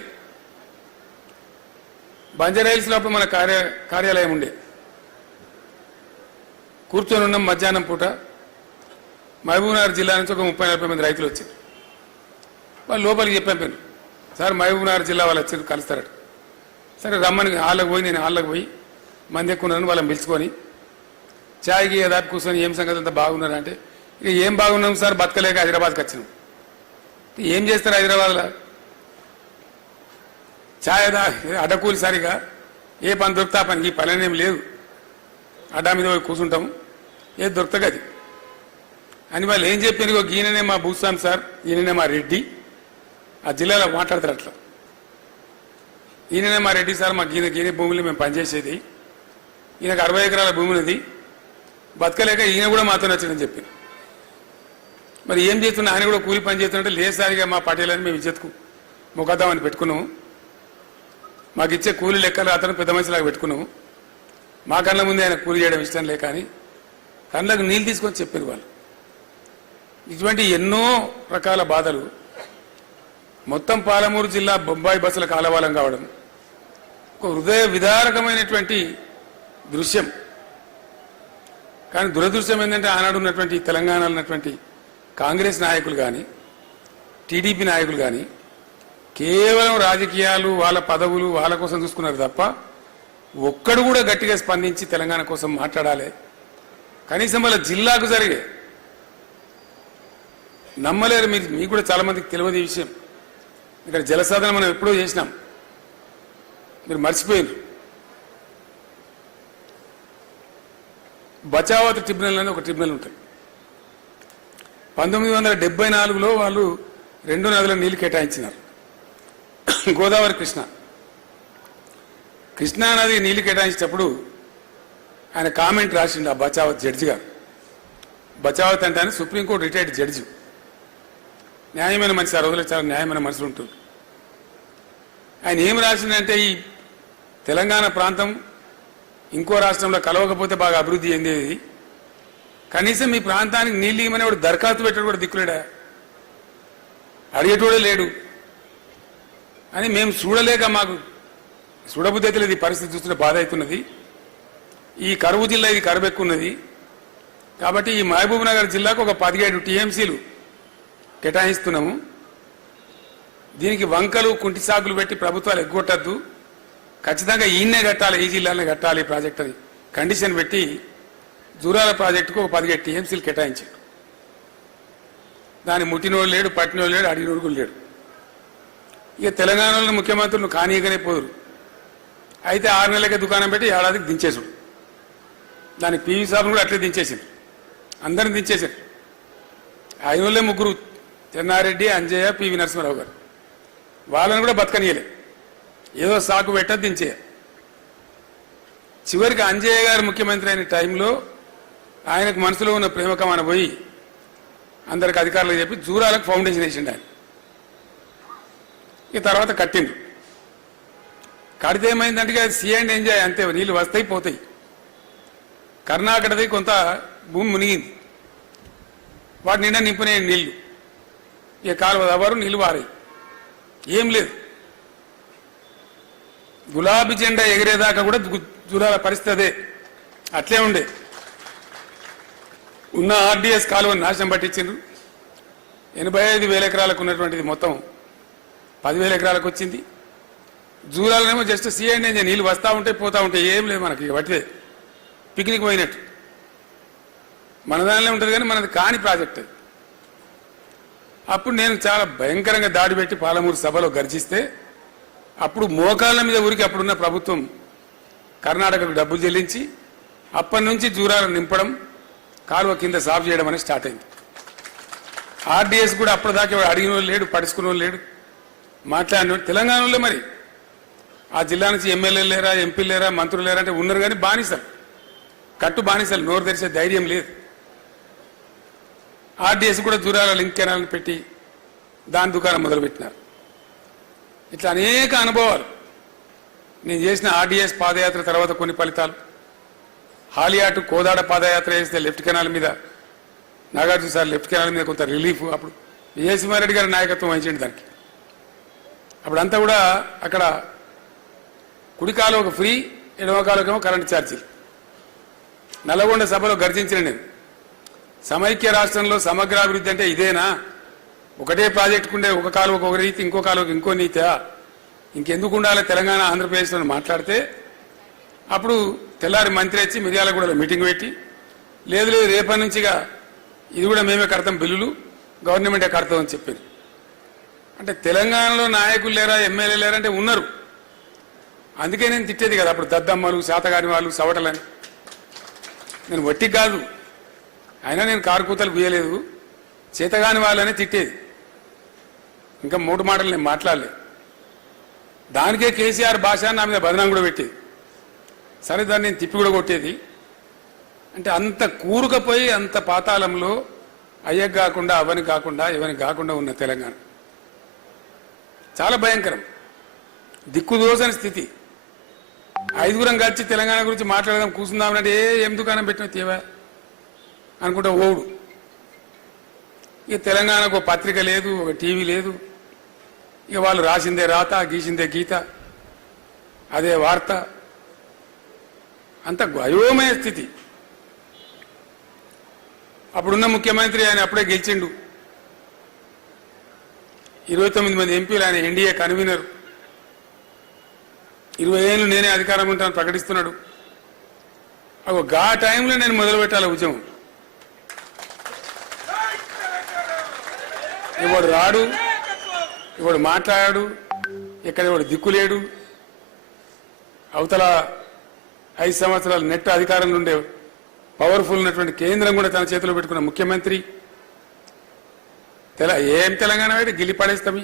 బంజారాహిల్స్లో అప్పుడు మన కార్యాలయం ఉండే. కూర్చొని ఉన్నాం మధ్యాహ్నం పూట. మహబూబ్నగర్ జిల్లా నుంచి ఒక 30-40 మంది రైతులు వచ్చారు. వాళ్ళు లోపలికి చెప్పాను సార్ మహబూబ్నగర్ జిల్లా వాళ్ళు వచ్చి కలుస్తారట. సరే రమ్మని హాళ్ళకి పోయి నేను హాళ్ళకి పోయి మంది ఎక్కువ ఉన్నాను వాళ్ళని పిలుచుకొని ఛాయ్కి దాటి కూర్చొని ఏం సంగతి అంతా బాగున్నారంటే ఇక ఏం బాగున్నాం సార్ బతకలేక హైదరాబాద్కి వచ్చినాం. ఏం చేస్తారు హైదరాబాద్లో ఛాయ్ అడ్డకూలి సరిగా ఏ పని దొరుకుతా పనికి ఈ పని ఏం లేదు అడ్డా మీద పోయి కూర్చుంటాం ఏది దొరుకుతుంది అని వాళ్ళు ఏం చెప్పారు. ఈయననే మా భూస్వామి సార్ ఈయననే మా రెడ్డి ఆ జిల్లాలో మాట్లాడతారు అట్లా ఈయననే మా రెడ్డి సార్ మా గీన భూములు మేము పనిచేసేది ఈయనకు 60 ఎకరాల భూమి ఉన్నది బతకలేక ఈయన కూడా మాతో వచ్చిందని చెప్పి మరి ఏం చేస్తున్నా ఆయన కూడా కూలి పని చేస్తున్నట్టే లేసారిగా మా పటేలని మేము ఇచ్చేతుకు ముఖద్దామని పెట్టుకున్నాము. మాకు ఇచ్చే కూలి లెక్కలు అతను పెద్ద మనిషిలాగా పెట్టుకున్నాము. మా కళ్ళ ముందే ఆయన కూలి చేయడం ఇష్టం లేక అని కళ్ళకు నీళ్ళు తీసుకొని చెప్పారు వాళ్ళు. ఇటువంటి ఎన్నో రకాల బాధలు మొత్తం పాలమూరు జిల్లా బొంబాయి బస్సుల కాలవాలం కావడం ఒక హృదయ విదారకమైనటువంటి దృశ్యం. కానీ దురదృష్టం ఏంటంటే ఆనాడు ఉన్నటువంటి తెలంగాణలో ఉన్నటువంటి కాంగ్రెస్ నాయకులు కానీ టీడీపీ నాయకులు కానీ కేవలం రాజకీయాలు వాళ్ళ పదవులు వాళ్ళ కోసం చూసుకున్నారు తప్ప ఒక్కడు కూడా గట్టిగా స్పందించి తెలంగాణ కోసం మాట్లాడాలి కనీసం వాళ్ళ జిల్లాకు జరిగే నమ్మలేరు. మీకు కూడా చాలా మందికి తెలియదు ఈ విషయం. ఇక్కడ జలసాధన మనం ఎప్పుడో చేసినాం మీరు మర్చిపోయారు. బచావత్ ట్రిబ్యునల్ అని ఒక ట్రిబ్యునల్ ఉంటుంది. 1974లో వాళ్ళు 2 నదుల నీళ్లు కేటాయించినారు గోదావరి కృష్ణా నది నీళ్లు కేటాయించేటప్పుడు ఆయన కామెంట్ రాసిండు ఆ బచావత్ జడ్జి గారు. బచావత్ అంటే ఆయన సుప్రీంకోర్టు రిటైర్డ్ జడ్జి న్యాయమైన మనిషి ఆ రోజుల్లో చాలా న్యాయమైన మనుషులు ఉంటుంది. ఆయన ఏం రాసిందంటే ఈ తెలంగాణ ప్రాంతం ఇంకో రాష్ట్రంలో కలవకపోతే బాగా అభివృద్ధి చెందేది కనీసం మీ ప్రాంతానికి నీళ్ళు ఇవ్వమని వాడు దరఖాస్తు పెట్టాడు కూడా దిక్కులేడా అడిగేటోడే లేడు అని మేము చూడలేక మాకు చూడబుద్ధి అయితే లేదు. ఈ పరిస్థితి చూస్తున్న బాధ అవుతున్నది. ఈ కరువు జిల్లా ఇది కరువెక్కున్నది కాబట్టి ఈ మహబూబ్ నగర్ జిల్లాకు ఒక 17 టీఎంసీలు కేటాయిస్తున్నాము. దీనికి వంకలు కుంటి సాగులు పెట్టి ప్రభుత్వాలు ఎగ్గొట్టద్దు ఖచ్చితంగా ఈయన్నే కట్టాలి ఈ జిల్లానే కట్టాలి ప్రాజెక్ట్ అని కండిషన్ పెట్టి జూరాల ప్రాజెక్టుకు ఒక 17 టీఎంసీలు కేటాయించాడు. దాన్ని ముట్టినోడు లేడు పట్టినోడు లేడు అడిగినోడు కూడా లేడు. ఇక తెలంగాణలో ముఖ్యమంత్రులు కానీయగానే పోదురు. అయితే 6 నెలలకే దుకాణం పెట్టి ఏడాదికి దించేసాడు. దానికి పివి సాబును కూడా అట్లే దించేసారు. అందరిని దించేశారు. ఆయన వాళ్ళే 3 చెన్నారెడ్డి అంజయ్య పివి నరసింహారావు గారు వాళ్ళని కూడా బతకనీయలే ఏదో సాకు పెట్ట దించేయ. చివరికి అంజయ్య గారు ముఖ్యమంత్రి అయిన టైంలో ఆయనకు మనసులో ఉన్న ప్రేమకమాన పోయి అందరికి అధికారులకు చెప్పి జూరాలకు ఫౌండేషన్ వేసిండు ఆయన. ఇక తర్వాత కట్టిండ్రు. కడితే ఏమైందంటే అది సీ అండ్ ఎంజాయ్ అంతే నీళ్ళు వస్తాయి పోతాయి. కర్ణాటకది కొంత భూమి మునిగింది వాటి నిండా నింపునే నీళ్లు ఇక కాలువ దవ్వరు నీళ్లు వారాయి ఏం లేదు. గులాబీ జెండా ఎగిరేదాకా కూడా జూరాల పరిస్థితి అదే అట్లే ఉండే. ఉన్న ఆర్డీఎస్ కాలువను నాశనం పట్టించిండ్రు. 85,000 ఎకరాలకు ఉన్నటువంటిది మొత్తం 10,000 ఎకరాలకు వచ్చింది. జూరాలనేమో జస్ట్ సీ అండ్ ఎంజాయ్ నీళ్ళు వస్తూ ఉంటాయి పోతూ ఉంటాయి ఏం లేదు మనకి పట్టిదే పిక్నిక్ పోయినట్టు. మన దానిలో ఉంటుంది కానీ మనది కాని ప్రాజెక్ట్ అది. అప్పుడు నేను చాలా భయంకరంగా దాడి పెట్టి పాలమూరు సభలో గర్జిస్తే అప్పుడు మోకాళ్ళ మీద ఊరికి అప్పుడున్న ప్రభుత్వం కర్ణాటకకు డబ్బులు చెల్లించి అప్పటి నుంచి జూరాలను నింపడం కాలువ కింద సాఫ్ చేయడం అనేది స్టార్ట్ అయింది. ఆర్డీఎస్ కూడా అప్పటిదాకా అడిగిన వాళ్ళు లేడు పడుచుకున్న వాళ్ళు లేడు మాట్లాడిన తెలంగాణలో మరి ఆ జిల్లా నుంచి ఎమ్మెల్యేలు లేరా ఎంపీలు లేరా మంత్రులు లేరా అంటే ఉన్నారు కానీ బానిసలు కట్టు బానిసలు నోరు తెరిచే ధైర్యం లేదు. ఆర్డీఎస్ కూడా జూరాల లింక్ కెనాల్ని పెట్టి దాని దుకాణం మొదలుపెట్టినారు. ఇట్లా అనేక అనుభవాలు నేను చేసిన ఆర్డీఎస్ పాదయాత్ర తర్వాత కొన్ని ఫలితాలు. హాలియాటు కోదాడ పాదయాత్ర చేస్తే లెఫ్ట్ కెనాల్ మీద నాగార్జున సార్ లెఫ్ట్ కెనాల్ మీద కొంత రిలీఫ్ అప్పుడు విజయసింహారెడ్డి గారి నాయకత్వం వహించండి దానికి. అప్పుడంతా కూడా అక్కడ కుడి కాలువకు ఫ్రీ ఎడమ కాలువకేమో కరెంటు ఛార్జీలు. నల్లగొండ సభలో గర్జించిన నేను సమైక్య రాష్ట్రంలో సమగ్రాభివృద్ధి అంటే ఇదేనా ఒకటే ప్రాజెక్టుకుండే ఒక కాలువకు ఒక రీతి ఇంకో కాలువకు ఇంకో నీతా ఇంకెందుకు ఉండాలి తెలంగాణ ఆంధ్రప్రదేశ్లో మాట్లాడితే అప్పుడు తెల్లారి మంత్రి వచ్చి మిర్యాలగూడలో మీటింగ్ పెట్టి లేదు లేదు రేపటి నుంచిగా ఇది కూడా మేమే కడతాం బిల్లులు గవర్నమెంటే కడతామని చెప్పారు. అంటే తెలంగాణలో నాయకులు లేరా ఎమ్మెల్యే లేరా అంటే ఉన్నారు. అందుకే నేను తిట్టేది కదా అప్పుడు దద్దమ్మలు శాతగాని వాళ్ళు సవటలని. నేను వట్టి కాదు, అయినా నేను కారుకూతలు గుయ్యలేదు, చేతగాని వాళ్ళని తిట్టేది. ఇంకా 3 మాటలు నేను మాట్లాడలేదు. దానికే కేసీఆర్ భాష నా మీద బదనాం కూడా పెట్టేది. సరే దాన్ని నేను తిప్పి కూడా కొట్టేది. అంటే అంత కూరుకపోయి అంత పాతాళంలో అయ్యకు కాకుండా అవని కాకుండా ఎవరికి కాకుండా ఉన్న తెలంగాణ చాలా భయంకరం, దిక్కుదోసని స్థితి. 5గురం కలిసి తెలంగాణ గురించి మాట్లాడదాం కూర్చుందామనంటే ఏం దుకాణం పెట్టిన తీవా అనుకుంటా ఓడు. ఇక తెలంగాణకు ఒక పత్రిక లేదు, ఒక టీవీ లేదు. ఇక వాళ్ళు రాసిందే రాత, గీసిందే గీత, అదే వార్త. అంత అయోమయ స్థితి. అప్పుడున్న ముఖ్యమంత్రి ఆయన అప్పుడే గెలిచిండు. 29 మంది ఎంపీలు, ఆయన ఎన్డీఏ కన్వీనర్. 20 ఏళ్ళు నేనే అధికారం ఉంటానని ప్రకటిస్తున్నాడు. ఆ టైంలో నేను మొదలు పెట్టాలి ఉద్యమం. ఇవాడు రాడు, ఇవాడు మాట్లాడాడు, ఇక్కడ ఇవాడు దిక్కులేడు. అవతల 5 సంవత్సరాలు నెట్ అధికారంలో ఉండే పవర్ఫుల్ ఉన్నటువంటి కేంద్రం కూడా తన చేతిలో పెట్టుకున్న ముఖ్యమంత్రి. ఏం తెలంగాణ అయితే గిల్లి పడేస్తాం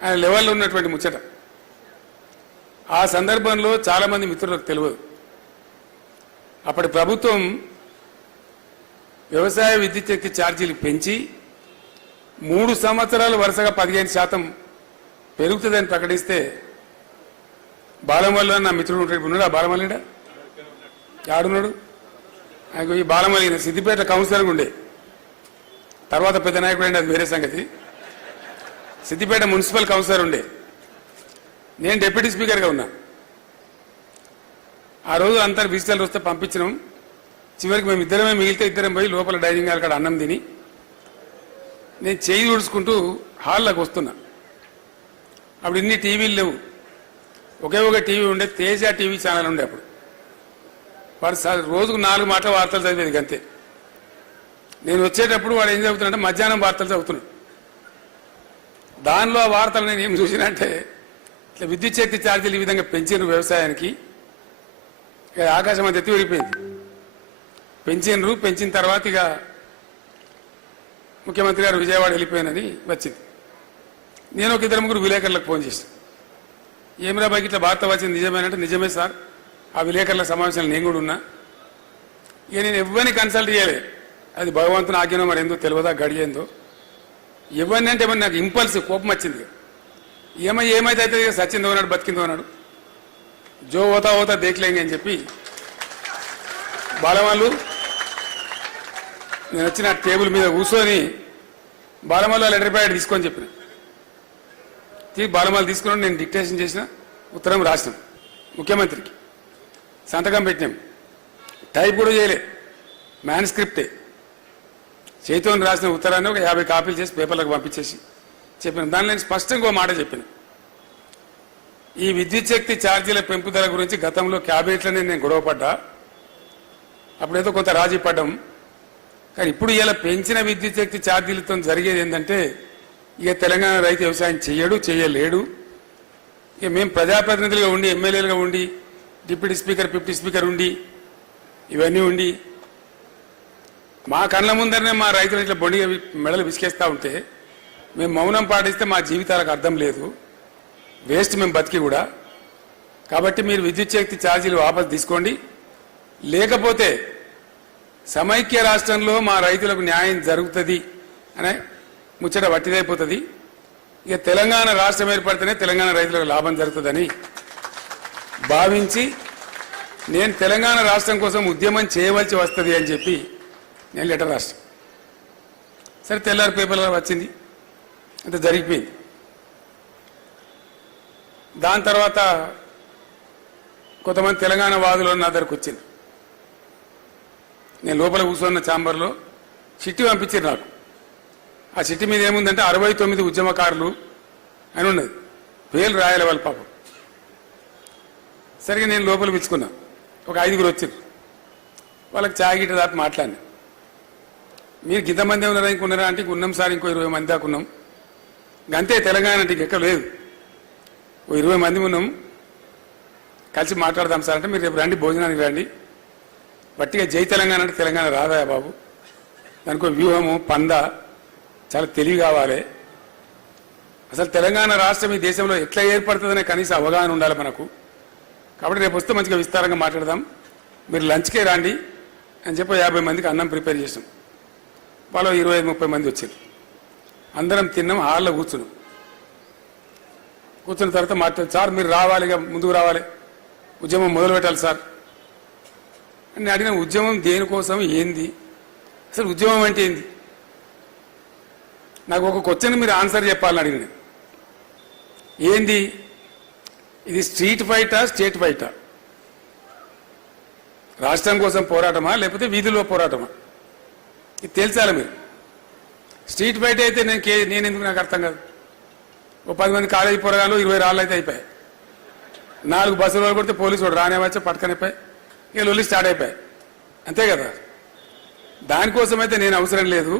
ఆయన లెవెల్లో ఉన్నటువంటి ముచ్చట. ఆ సందర్భంలో చాలా మంది మిత్రులకు తెలియదు, అప్పటి ప్రభుత్వం వ్యవసాయ విద్యుత్ శక్తి ఛార్జీలు పెంచి 3 సంవత్సరాలు వరుసగా 15% పెరుగుతుందని ప్రకటిస్తే బాలమల్లి నా మిత్రుడు ఉన్నాడు. ఆ బాలమల్లిడా ఆడున్నాడు. ఆయనకు ఈ బాలమల్లి సిద్దిపేట కౌన్సిలర్గా ఉండే, తర్వాత పెద్ద నాయకుడు అండి, అది వేరే సంగతి. సిద్దిపేట మున్సిపల్ కౌన్సిలర్ ఉండే, నేను డిప్యూటీ స్పీకర్గా ఉన్నా. ఆ రోజు అంతా విజిటర్లు వస్తే పంపించినాం. చివరికి మేము ఇద్దరమే మిగిలితే ఇద్దరం పోయి లోపల డైనింగ్ హాల్ కాడ అన్నం తిని నేను చేయి తుడుచుకుంటూ హాల్లోకి వస్తున్నా. అప్పుడు ఇన్ని టీవీలు లేవు, ఒకే ఒక టీవీ ఉండే, తేజ టీవీ ఛానల్ ఉండే. అప్పుడు వాడు రోజుకు 4 మాటల వార్తలు చదివేది అంతే. నేను వచ్చేటప్పుడు వాడు ఏం చదువుతున్నాడంటే మధ్యాహ్నం వార్తలు చదువుతున్నాడు. దానిలో ఆ వార్తలు నేను ఏం చూసినంటే ఇట్లా విద్యుత్ శక్తి ఛార్జీలు ఈ విధంగా పెంచినారు వ్యవసాయానికి. ఇక ఆకాశం అంత ఎత్తి విరిగిపోయింది. పెంచినరు, పెంచిన తర్వాత ఇక ముఖ్యమంత్రి గారు విజయవాడ వెళ్ళిపోయినని వచ్చింది. నేను ఒక 2-3 విలేకరులకు ఫోన్ చేశాను. ఏమిరా బాకి ఇట్లా వార్త వచ్చింది నిజమేనంటే నిజమే సార్, ఆ విలేకరుల సమావేశంలో నేను కూడా ఉన్నా. ఇక నేను ఎవరిని కన్సల్ట్ చేయలే, అది భగవంతుని ఆజ్ఞనో మరి ఏందో తెలియదా గడియేందో. ఎవరిని అంటే ఏమన్నా నాకు ఇంపల్స్ కోపం వచ్చింది. ఏమైతే అయితే ఇక సచిందో ఉన్నాడు బతికిందో అన్నాడు, జో హోతా హోతా దేఖలేంగి అని చెప్పి బాలమల్లు నేను వచ్చిన టేబుల్ మీద కూర్చొని బాలమల్లు లెటర్ ప్యాడ్ తీసుకొని చెప్పిన. బాలమల్లు తీసుకున్నాడు, నేను డిక్టేషన్ చేసిన, ఉత్తరం రాసినాం ముఖ్యమంత్రికి, సంతకం పెట్టినాం. టైప్ కూడా చేయలే, మ్యాన్ స్క్రిప్టే. చేతితో రాసిన ఉత్తరాన్ని ఒక 50 కాపీలు చేసి పేపర్లకు పంపించేసి చెప్పిన. దానిలో నేను స్పష్టంగా ఒక మాట చెప్పిన, ఈ విద్యుత్ శక్తి ఛార్జీల పెంపుదల గురించి గతంలో క్యాబినెట్లోనే నేను గొడవపడ్డా, అప్పుడేదో కొంత రాజీ పడ్డాం. కానీ ఇప్పుడు ఇలా పెంచిన విద్యుత్ శక్తి ఛార్జీలతో జరిగేది ఏంటంటే ఇక తెలంగాణ రైతు వ్యవసాయం చేయలేడు. ఇక మేము ప్రజాప్రతినిధులుగా ఉండి, ఎమ్మెల్యేలుగా ఉండి, డిప్యూటీ స్పీకర్, డిప్యూటీ స్పీకర్ ఉండి, ఇవన్నీ ఉండి మా కళ్ళ ముందరనే మా రైతులు ఇట్లా బొండిగా మెడలు విసికేస్తూ ఉంటే మేము మౌనం పాటిస్తే మా జీవితాలకు అర్థం లేదు, వేస్ట్ మేము బతికి కూడా. కాబట్టి మీరు విద్యుత్ శక్తి ఛార్జీలు వాపసు తీసుకోండి, లేకపోతే సమైక్య రాష్ట్రంలో మా రైతులకు న్యాయం జరుగుతుంది అనే ముచ్చట వట్టిదైపోతుంది. ఇక తెలంగాణ రాష్ట్రం ఏర్పడితేనే తెలంగాణ రైతులకు లాభం జరుగుతుందని భావించి నేను తెలంగాణ రాష్ట్రం కోసం ఉద్యమం చేయవలసి వస్తుంది అని చెప్పి నేను లెటర్ రాస్తాను. సరే తెల్లారి పేపర్లో వచ్చింది, అంత జరిగిపోయింది. దాని తర్వాత కొంతమంది తెలంగాణ వాదులు నా దగ్గరకు వచ్చింది. నేను లోపల కూర్చున్న ఛాంబర్లో చిట్టి పంపించారు నాకు, ఆ చిట్టి మీద ఏముందంటే 69 ఉద్యమకారులు అని ఉన్నది, పేర్లు రాయాలి వాళ్ళ పాపం. సరిగా నేను లోపల పిలుచుకున్నా, ఒక 5గురు వచ్చారు. వాళ్ళకి ఛాయగిట్ట దాకా మాట్లాడినా. మీరు ఇంతమంది ఉన్నారా, ఇంకున్నారా అంటే ఉన్నాం సార్, ఇంకో 20 మంది దాకా ఉన్నాం. అంతే, తెలంగాణ అంటే ఎక్కడ లేదు, ఓ 20 మంది ఉన్నాం, కలిసి మాట్లాడదాం సార్ అంటే మీరు రేపు రండి, భోజనానికి రండి. వట్టిగా జై తెలంగాణ అంటే తెలంగాణ రాదా బాబు, దానికి వ్యూహము పంద చాలా తెలివి కావాలి. అసలు తెలంగాణ రాష్ట్రం ఈ దేశంలో ఎట్లా ఏర్పడుతుందనే కనీస అవగాహన ఉండాలి మనకు. కాబట్టి రేపు వస్తే మంచిగా విస్తారంగా మాట్లాడదాం, మీరు లంచ్కే రండి అని చెప్పి 50 మందికి అన్నం ప్రిపేర్ చేసాం. వాళ్ళు 25-30 మంది వచ్చారు. అందరం తిన్నాం, హాల్లో కూర్చున్నాం. కూర్చున్న తర్వాత మాట్లాడు, సార్ మీరు రావాలి, ముందుకు రావాలి, ఉద్యమం మొదలు పెట్టాలి సార్ అని అడిగిన. ఉద్యమం దేనికోసం, ఏంది అసలు, ఉద్యమం అంటే ఏంది? నాకు ఒక క్వశ్చన్ మీరు ఆన్సర్ చెప్పాలని అడిగిన. ఏంది ఇది, స్ట్రీట్ ఫైటా స్టేట్ ఫైటా? రాష్ట్రం కోసం పోరాటమా లేకపోతే వీధిలో పోరాటమా? ఇది తెలుసాలి మీరు. స్ట్రీట్ ఫైట్ అయితే నేను ఎందుకు, నాకు అర్థం కాదు. ఓ 10 మంది కాలేజీ పోరగాళ్ళు 20 రాళ్ళు అయితే అయిపోయాయి. 4 బస్సులు వాళ్ళు కొడితే పోలీసు వాడు రానే వచ్చి పట్టుకనిపోయి ఇక లొల్లి స్టార్ట్ అయిపోయాయి, అంతే కదా. దానికోసం అయితే నేను అవసరం లేదు,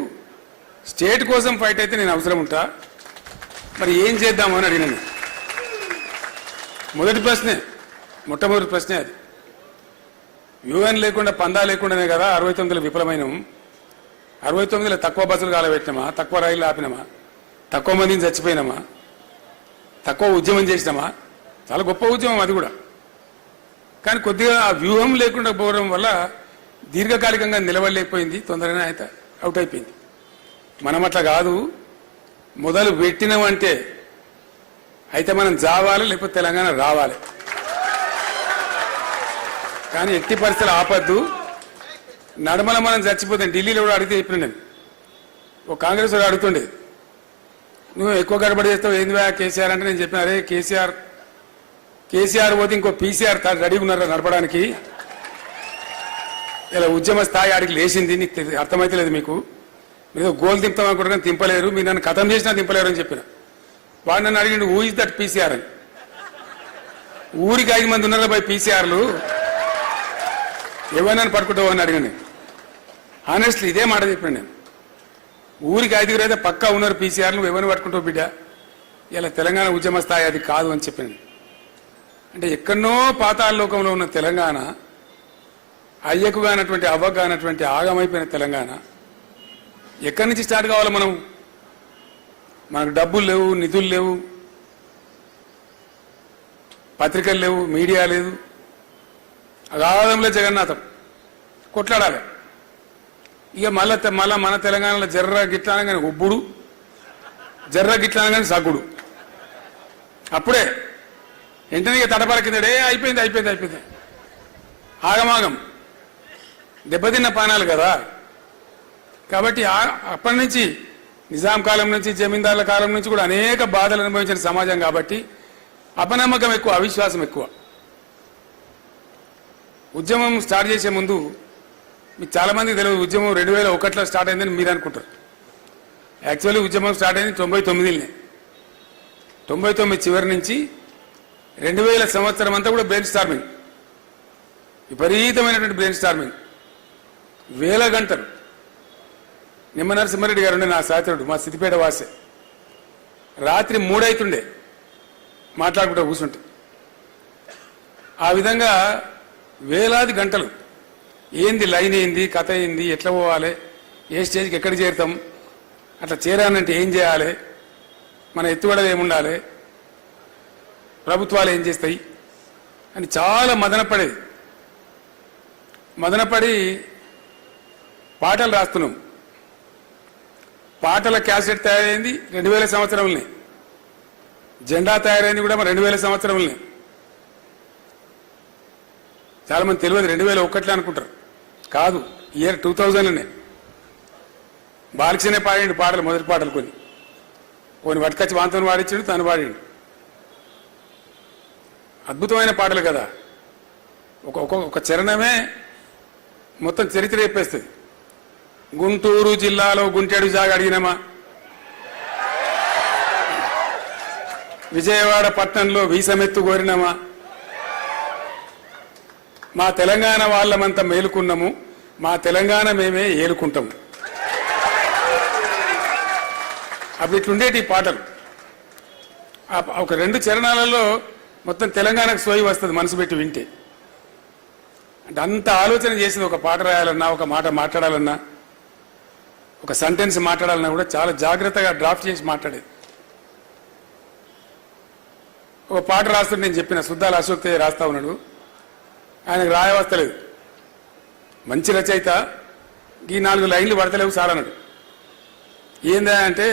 స్టేట్ కోసం ఫైట్ అయితే నేను అవసరం ఉంటా. మరి ఏం చేద్దాము అని అడిగినాను. మొట్టమొదటి ప్రశ్నే అది. యూఎన్ లేకుండా, పందా లేకుండానే కదా 69లో విఫలమైనము. 69లో తక్కువ బస్సులు కాలబెట్టినామా, తక్కువ రైళ్లు ఆపినామా, తక్కువ మందిని చచ్చిపోయినామా, తక్కువ ఉద్యమం చేసినామా? చాలా గొప్ప ఉద్యమం అది కూడా. కానీ కొద్దిగా ఆ వ్యూహం లేకుండా పోవడం వల్ల దీర్ఘకాలికంగా నిలబడలేకపోయింది, తొందరగానే అయితే అవుట్ అయిపోయింది. మనం అట్లా కాదు, మొదలు పెట్టినామంటే అయితే మనం జావాలి, లేకపోతే తెలంగాణ రావాలి. కానీ ఎట్టి పరిస్థితులు ఆపద్దు. నడమల మనం చచ్చిపోతాం. ఢిల్లీలో కూడా అడిగితే చెప్పిన నేను, ఒక కాంగ్రెస్ వాడు అడుగుతుండే, నువ్వు ఎక్కువ గడబడి చేస్తావు ఏంది కేసీఆర్ అంటే, నేను చెప్పిన, అరే కేసీఆర్ పోతే ఇంకో పీసీఆర్ రెడీగా ఉన్నారు నడపడానికి. ఇలా ఉద్యమ స్థాయి ఆడికి లేచింది, నీకు అర్థమైతే లేదు మీకు. మీరు గోల్ దింపుతాం అనుకుంటున్నా, దింపలేరు, మీరు నన్ను ఖతం చేసినా దింపలేరు అని చెప్పిన. వాడు నన్ను అడిగిండు, హూ ఇస్ దట్ పీసీఆర్ అని. ఊరికి 5 మంది ఉన్నారు పోయి పీసీఆర్లు, ఎవరినైనా పట్టుకుంటావు అని అడిగాను. హానెస్ట్లీ ఇదే మాట చెప్పాను నేను. ఊరికి 5గురు అయితే పక్కా ఉన్నారు పీసీఆర్లు, ఎవరిని పట్టుకుంటావు బిడ్డ, ఇలా తెలంగాణ ఉద్యమ స్థాయి అది కాదు అని చెప్పాను. అంటే ఎక్కడనో పాతాళ లోకంలో ఉన్న తెలంగాణ, అయ్యకు కానటువంటి అవ్వకు కానటువంటి ఆగమైపోయిన తెలంగాణ ఎక్కడి నుంచి స్టార్ట్ కావాలి? మనకు డబ్బులు లేవు, నిధులు లేవు, పత్రికలు లేవు, మీడియా లేదు, అగాధంలో జగన్నాథం కొట్లాడాలి. ఇక మళ్ళా మన తెలంగాణలో జర్ర గిట్లానగానే ఒబ్బుడు, జర్ర గిట్లానగానే సగ్గుడు. అప్పుడే వెంటనే ఇక తటపల కిందడే అయిపోయింది. ఆగమాగం దెబ్బతిన్న పానాలు కదా. కాబట్టి అప్పటి నుంచి నిజాం కాలం నుంచి, జమీందారుల కాలం నుంచి కూడా అనేక బాధలు అనుభవించిన సమాజం కాబట్టి అపనమ్మకం ఎక్కువ, అవిశ్వాసం ఎక్కువ. ఉద్యమం స్టార్ట్ చేసే ముందు మీకు చాలా మందికి తెలియదు, ఉద్యమం 2001లో స్టార్ట్ అయిందని మీరు అనుకుంటారు. యాక్చువల్లీ ఉద్యమం స్టార్ట్ అయింది 99లోనే. 99 చివరి నుంచి 2000 సంవత్సరం అంతా కూడా బ్రెయిన్ స్టార్మింగ్, విపరీతమైనటువంటి బ్రెయిన్ స్టార్మింగ్, వేల గంటలు. నిమ్మ నరసింహారెడ్డి గారు ఉండే నా సహచరుడు, మా సిద్దిపేట వాసే, రాత్రి 3 అవుతుండే మాట్లాడుకుంటూ కూర్చుంటే. ఆ విధంగా వేలాది గంటలు. ఏంది లైన్, ఏంది కథ, ఏంది ఎట్లా పోవాలి, ఏ స్టేజ్కి ఎక్కడ చేరుతాం, అట్లా చేరానంటే ఏం చేయాలి, మన ఎత్తుగడలు ఏముండాలి, ప్రభుత్వాలు ఏం చేస్తాయి అని చాలా మదనపడి పాటలు రాస్తున్నాం. పాటల క్యాసెట్ తయారైంది 2000 సంవత్సరంలోనే, జెండా తయారైంది కూడా 2000 సంవత్సరంలోనే. చాలా మంది తెలియదు, 2001లో అనుకుంటారు, కాదు, ఇయర్ 2000లోనే. బాలకృష్ణనే పాడిండు పాటలు, మొదటి పాటలు కొన్ని పట్టుకొచ్చి వాంతను పాడించాడు, తను పాడిండు. అద్భుతమైన పాటలు కదా. ఒక చరణమే మొత్తం చరిత్ర చెప్పేస్తుంది. గుంటూరు జిల్లాలో గుంటేడు జాగా అడిగినామా, విజయవాడ పట్టణంలో వీసమెత్తు కోరినామా? మా తెలంగాణ వాళ్ళమంతా మేలుకున్నాము, మా తెలంగాణ మేమే ఏలుకుంటాము. అప్పుడు ఇట్లుండేటి పాటలు. ఒక 2 చరణాలలో మొత్తం తెలంగాణకు సోయి వస్తుంది మనసు పెట్టి వింటే. అంటే అంత ఆలోచన చేసింది. ఒక పాట రాయాలన్నా, ఒక మాట మాట్లాడాలన్నా, ఒక సెంటెన్స్ మాట్లాడాలన్నా కూడా చాలా జాగ్రత్తగా డ్రాఫ్ట్ చేసి మాట్లాడేది. ఒక పాట రాస్తుంటే నేను చెప్పిన సుద్దాల అశోక్ తేజ రాస్తా ఉన్నాడు, ఆయనకు రాయవస్తలేదు. మంచి రచయిత, ఈ 4 లైన్లు పడతలేవు సార్ అన్నాడు. ఏందా అంటే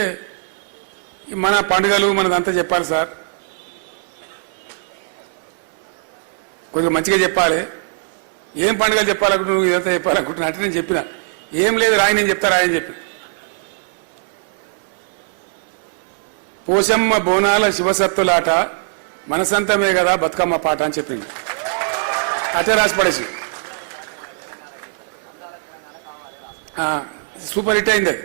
మన పండుగలు మనదంతా చెప్పాలి సార్, కొద్దిగా మంచిగా చెప్పాలి. ఏం పండుగలు చెప్పాలనుకుంటు నువ్వు ఇదంతా చెప్పాలనుకుంటున్నా అంటే నేను చెప్పిన ఏం లేదు రాయి, నేను చెప్తా రాయని చెప్పి. పోషమ్మ బోనాల శివసత్తులాట మనసంతమే కదా బతుకమ్మ పాట అని చెప్పింది. అటే రాసి పడేసి సూపర్ హిట్ అయింది అది.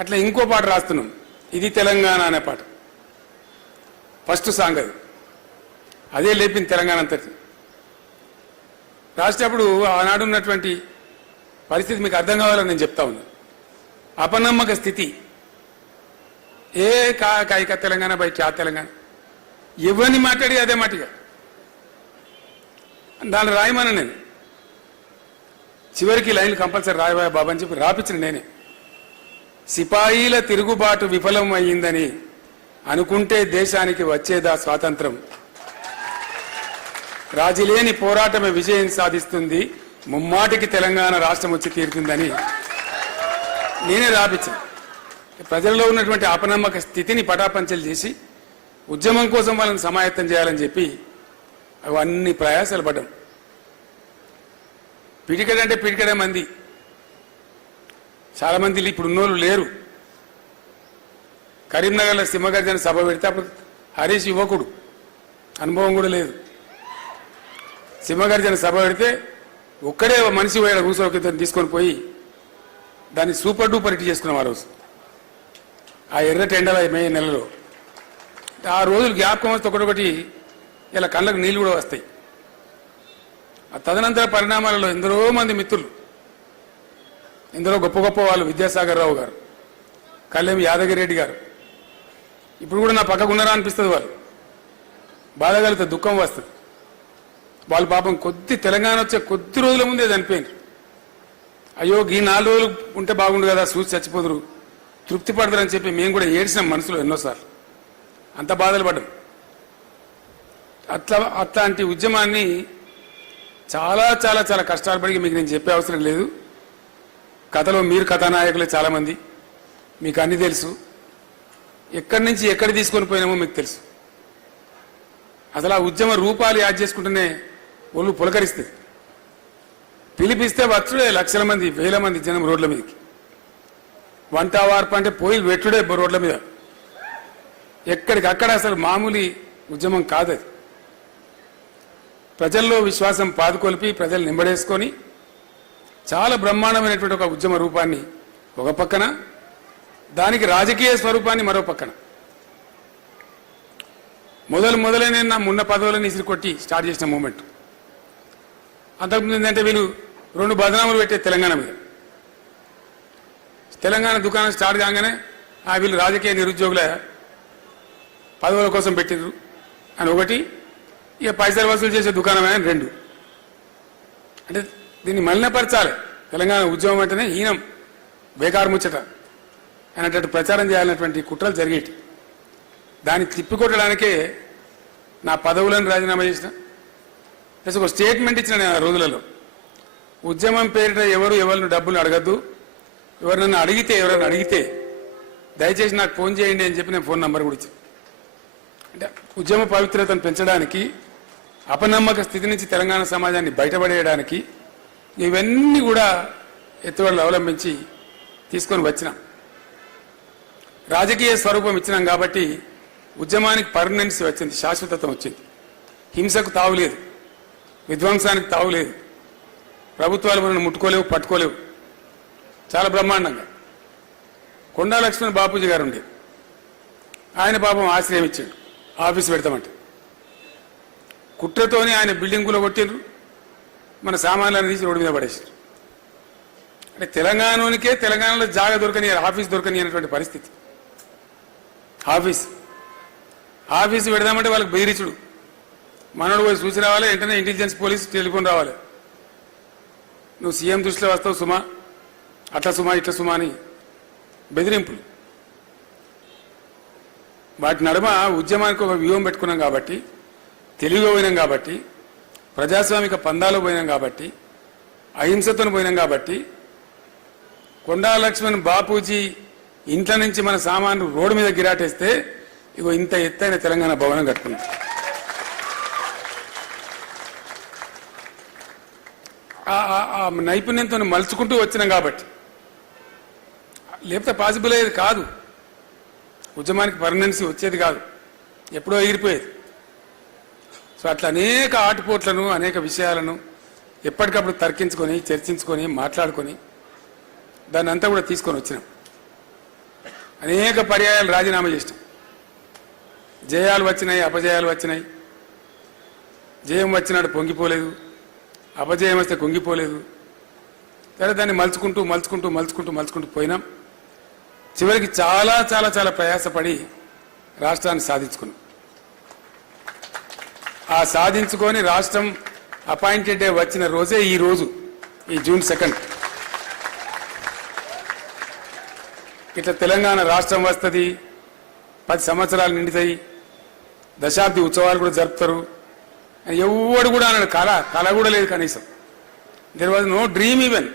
అట్లా ఇంకో పాట రాస్తున్నాం, ఇది తెలంగాణ అనే పాట. ఫస్ట్ సాంగ్ అది, అదే లేపింది తెలంగాణ అంతటి. రాసేటప్పుడు ఆనాడు ఉన్నటువంటి పరిస్థితి మీకు అర్థం కావాలని నేను చెప్తా ఉన్నా. అపనమ్మక స్థితి, ఏ కాయిక తెలంగాణ బై క్యా తెలంగాణ, ఎవరిని మాట్లాడి అదే మాటిగా దాన్ని రాయమని నేను చివరికి లైన్లు కంపల్సరీ రాయబాయ బాబా అని చెప్పి రాపించిన నేనే. సిపాయిల తిరుగుబాటు విఫలం అయ్యిందని అనుకుంటే దేశానికి వచ్చేదా స్వాతంత్రం, రాజీలేని పోరాటమే విజయం సాధిస్తుంది, ముమ్మాటికి తెలంగాణ రాష్ట్రం వచ్చి తీరుతుందని నేనే రాపించాను. ప్రజల్లో ఉన్నటువంటి అపనమ్మక స్థితిని పటాపంచలు చేసి ఉద్యమం కోసం వాళ్ళని సమాయత్తం చేయాలని చెప్పి అవన్నీ ప్రయాసాలు పడ్డాం. పిడికడంటే పిడికడే మంది, చాలా మంది ఇప్పుడు ఉన్నోళ్ళు లేరు. కరీంనగర్లో సింహగర్జన సభ పెడితే అప్పుడు హరీష్ యువకుడు, అనుభవం కూడా లేదు. సింహగర్జన సభ పెడితే ఒక్కడే మనిషి పోయాడు కూసోకి తీసుకొని పోయి దాన్ని సూపర్ డూపర్ హిట్ చేసుకున్నాం ఆ రోజు. ఆ ఎర్రటి ఎండల మే నెలలో ఆ రోజులు జ్ఞాపకం వస్తే ఒకటొకటి ఇలా కళ్ళకు నీళ్లు కూడా వస్తాయి. ఆ తదనంతర పరిణామాలలో ఎందరో మంది మిత్రులు, ఎందరో గొప్ప గొప్ప వాళ్ళు, విద్యాసాగర్ రావు గారు, కళ్యాణ్ యాదగిరెడ్డి గారు ఇప్పుడు కూడా నా పక్కకు ఉన్నారా అనిపిస్తుంది. వాళ్ళు బాధ కలిగితే దుఃఖం వస్తుంది. వాళ్ళు పాపం తెలంగాణ వచ్చే కొద్ది రోజుల ముందే చనిపోయింది. అయ్యో ఈ 4 రోజులు ఉంటే బాగుండు కదా, చూసి చచ్చిపోదురు, తృప్తి పడతారని చెప్పి మేము కూడా ఏడ్చినాం మనసులో ఎన్నోసార్లు. అంత బాధలు పడ్డాం. అట్లాంటి ఉద్యమాన్ని చాలా చాలా చాలా కష్టాలు పడి మీకు నేను చెప్పే అవసరం లేదు. కథలో మీరు కథానాయకులే చాలామంది, మీకు అన్ని తెలుసు. ఎక్కడి నుంచి ఎక్కడి తీసుకొని పోయినామో మీకు తెలుసు. అసలు ఆ ఉద్యమ రూపాలు యాడ్ చేసుకుంటూనే ఒళ్ళు పులకరిస్తుంది. పిలిపిస్తే వచ్చుడే లక్షల మంది, వేల మంది జనం రోడ్ల మీదకి. వంట వార్పు అంటే పోయి వెట్టుడే రోడ్ల మీద. ఎక్కడికక్కడ అసలు మామూలు ఉద్యమం కాదు అది. ప్రజల్లో విశ్వాసం పాదుకొలిపి ప్రజలు నింబడేసుకొని చాలా బ్రహ్మాండమైనటువంటి ఒక ఉద్యమ రూపాన్ని ఒక పక్కన, దానికి రాజకీయ స్వరూపాన్ని మరో పక్కన. మొదలైన నా మున్న పదవులను ఇసిరి కొట్టి స్టార్ట్ చేసిన మూమెంట్. అంతకుముందు ఏంటంటే వీళ్ళు 2 బదనాములు పెట్టే తెలంగాణ మీద. తెలంగాణ దుకాణం స్టార్ట్ కాగానే వీళ్ళు రాజకీయ నిరుద్యోగుల పదవుల కోసం పెట్టిండ్రు అని ఒకటి, ఇక పైసలు వసూలు చేసే దుకాణమే అని 2. అంటే దీన్ని మలినపరచాలి. తెలంగాణ ఉద్యమం అంటేనే హీనం, బేకారు ముచ్చట అనేటట్టు ప్రచారం చేయాలన్నటువంటి కుట్రలు జరిగేటి. దాన్ని తిప్పికొట్టడానికే నా పదవులను రాజీనామా చేసిన, ప్లస్ ఒక స్టేట్మెంట్ ఇచ్చిన నేను ఆ రోజులలో. ఉద్యమం పేరిట ఎవరిని డబ్బులు అడగద్దు, ఎవరైనా అడిగితే దయచేసి నాకు ఫోన్ చేయండి అని చెప్పి నేను ఫోన్ నంబర్ కూడా ఇచ్చాను. అంటే ఉద్యమ పవిత్రతను పెంచడానికి, అపనమ్మక స్థితి నుంచి తెలంగాణ సమాజాన్ని బయటపడేయడానికి ఇవన్నీ కూడా ఎత్తుగడలు అవలంబించి తీసుకొని వచ్చినాం. రాజకీయ స్వరూపం ఇచ్చినాం కాబట్టి ఉద్యమానికి పర్మనెన్సీ వచ్చింది, శాశ్వతత్వం వచ్చింది. హింసకు తావులేదు, విధ్వంసానికి తావులేదు, ప్రభుత్వాలు మనల్ని ముట్టుకోలేవు, పట్టుకోలేవు. చాలా బ్రహ్మాండంగా కొండా లక్ష్మణ్ బాపూజీ గారు ఉండే, ఆయన పాపం ఆశ్రయం ఇచ్చాడు ఆఫీస్ పెడతామంటే. కుట్రతోనే ఆయన బిల్డింగులో కొట్టిండ్రు, మన సామాన్లను తీసి రోడ్డు మీద పడేసారు. అంటే తెలంగాణకే తెలంగాణలో జాగా దొరకని ఆఫీస్ దొరకని అనేటువంటి పరిస్థితి. ఆఫీసు పెడదామంటే వాళ్ళకి బెదిరించుడు. మనోడు పోయి చూసి రావాలి, వెంటనే ఇంటెలిజెన్స్ పోలీస్ టెలిఫోన్ రావాలి, నువ్వు సీఎం దృష్టిలో వస్తావు సుమా, అట్లా సుమా ఇట్లా సుమా అని బెదిరింపులు. వాటి నడుమ ఉద్యమానికి ఒక వ్యూహం పెట్టుకున్నాం కాబట్టి, తెలివిగా పోయినాం కాబట్టి, ప్రజాస్వామిక పందాలు పోయినాం కాబట్టి, అహింసతో పోయినాం కాబట్టి, కొండా లక్ష్మణ్ బాపూజీ ఇంట్లో నుంచి మన సామాన్లు రోడ్డు మీద గిరాటేస్తే ఇగో ఇంత ఎత్తైన తెలంగాణ భవనం కట్టుకున్నాం. ఆ నైపుణ్యంతో మలుచుకుంటూ వచ్చినాం కాబట్టి, లేకపోతే పాసిబుల్ అయ్యేది కాదు. ఉద్యమానికి పర్మనెన్సీ వచ్చేది కాదు, ఎప్పుడో ఎగిరిపోయేది. సో అట్లా అనేక ఆటుపోట్లను, అనేక విషయాలను ఎప్పటికప్పుడు తర్కించుకొని, చర్చించుకొని, మాట్లాడుకొని దాన్ని అంతా కూడా తీసుకొని వచ్చినాం. అనేక పర్యాయాలు రాజీనామా చేసినాం. జయాలు వచ్చినాయి, అపజయాలు వచ్చినాయి. జయం వచ్చినాడు పొంగిపోలేదు, అపజయం వస్తే కుంగిపోలేదు. సరే, దాన్ని మలుచుకుంటూ మలుచుకుంటూ మలుచుకుంటూ మలుచుకుంటూ పోయినాం. చివరికి చాలా చాలా చాలా ప్రయాసపడి రాష్ట్రాన్ని సాధించుకున్నాం. ఆ సాధించుకొని రాష్ట్రం అపాయింటెడ్ డే వచ్చిన రోజే ఈ రోజు, ఈ జూన్ 2. ఇట్లా తెలంగాణ రాష్ట్రం వస్తుంది, 10 సంవత్సరాలు నిండుతాయి, దశాబ్ది ఉత్సవాలు కూడా జరుపుతారు అని ఎవడు కూడా అన్నాడు. కళ కూడా లేదు కనీసం. There was no dream even,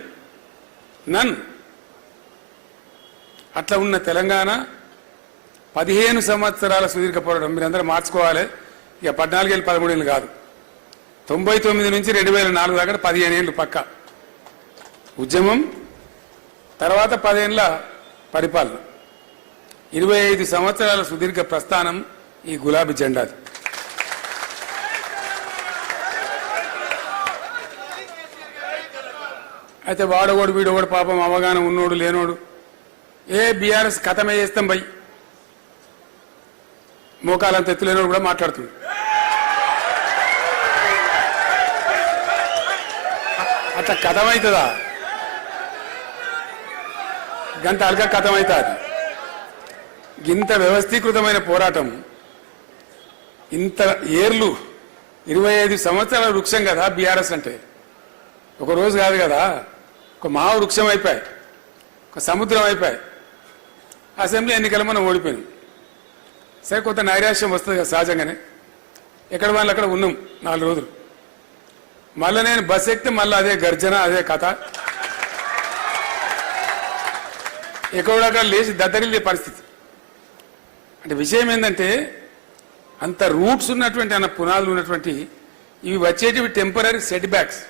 none. అట్లా ఉన్న తెలంగాణ 15 సంవత్సరాల సుదీర్ఘ పోరాటం. మీరందరూ మార్చుకోవాలి, ఇక 14 ఏళ్ళు 13 ఏళ్ళు కాదు, 99 నుంచి 2004 దాకా 15 ఏళ్ళు పక్క ఉద్యమం, తర్వాత 10 ఏళ్ళ పరిపాలన, 25 సంవత్సరాల సుదీర్ఘ ప్రస్థానం ఈ గులాబీ జెండాది. అయితే వాడోడు వీడోడు పాపం అవగాహన ఉన్నోడు లేనోడు బీఆర్ఎస్ కథమే చేస్తాం బై మోకాలంత ఎత్తులేనోడు కూడా మాట్లాడుతుంది. అట్లా కథమవుతుందా? గంట అల్గా కథమవుతుంది. ఇంత వ్యవస్థీకృతమైన పోరాటం, ఇంత ఏర్లు, 25 సంవత్సరాల వృక్షం కదా బీఆర్ఎస్ అంటే. ఒక రోజు కాదు కదా, ఒక మహా వృక్షం అయిపోయాయి, ఒక సముద్రం అయిపోయాయి. అసెంబ్లీ ఎన్నికలు మనం ఓడిపోయినాం. సరే, కొంత నైరాశ్యం వస్తుంది కదా సహజంగానే. ఎక్కడ వాళ్ళు అక్కడ ఉన్నాం 4 రోజులు. మళ్ళీ నేను బస్ ఎక్కితే మళ్ళీ అదే గర్జన, అదే కథ. ఎక్కడక్కడ లేచి దద్దరిల్లే పరిస్థితి. అంటే విషయం ఏంటంటే, అంత రూట్స్ ఉన్నటువంటి, అన్న పునాదులు ఉన్నటువంటి ఇవి వచ్చేటివి టెంపరీ సెట్ బ్యాక్స్,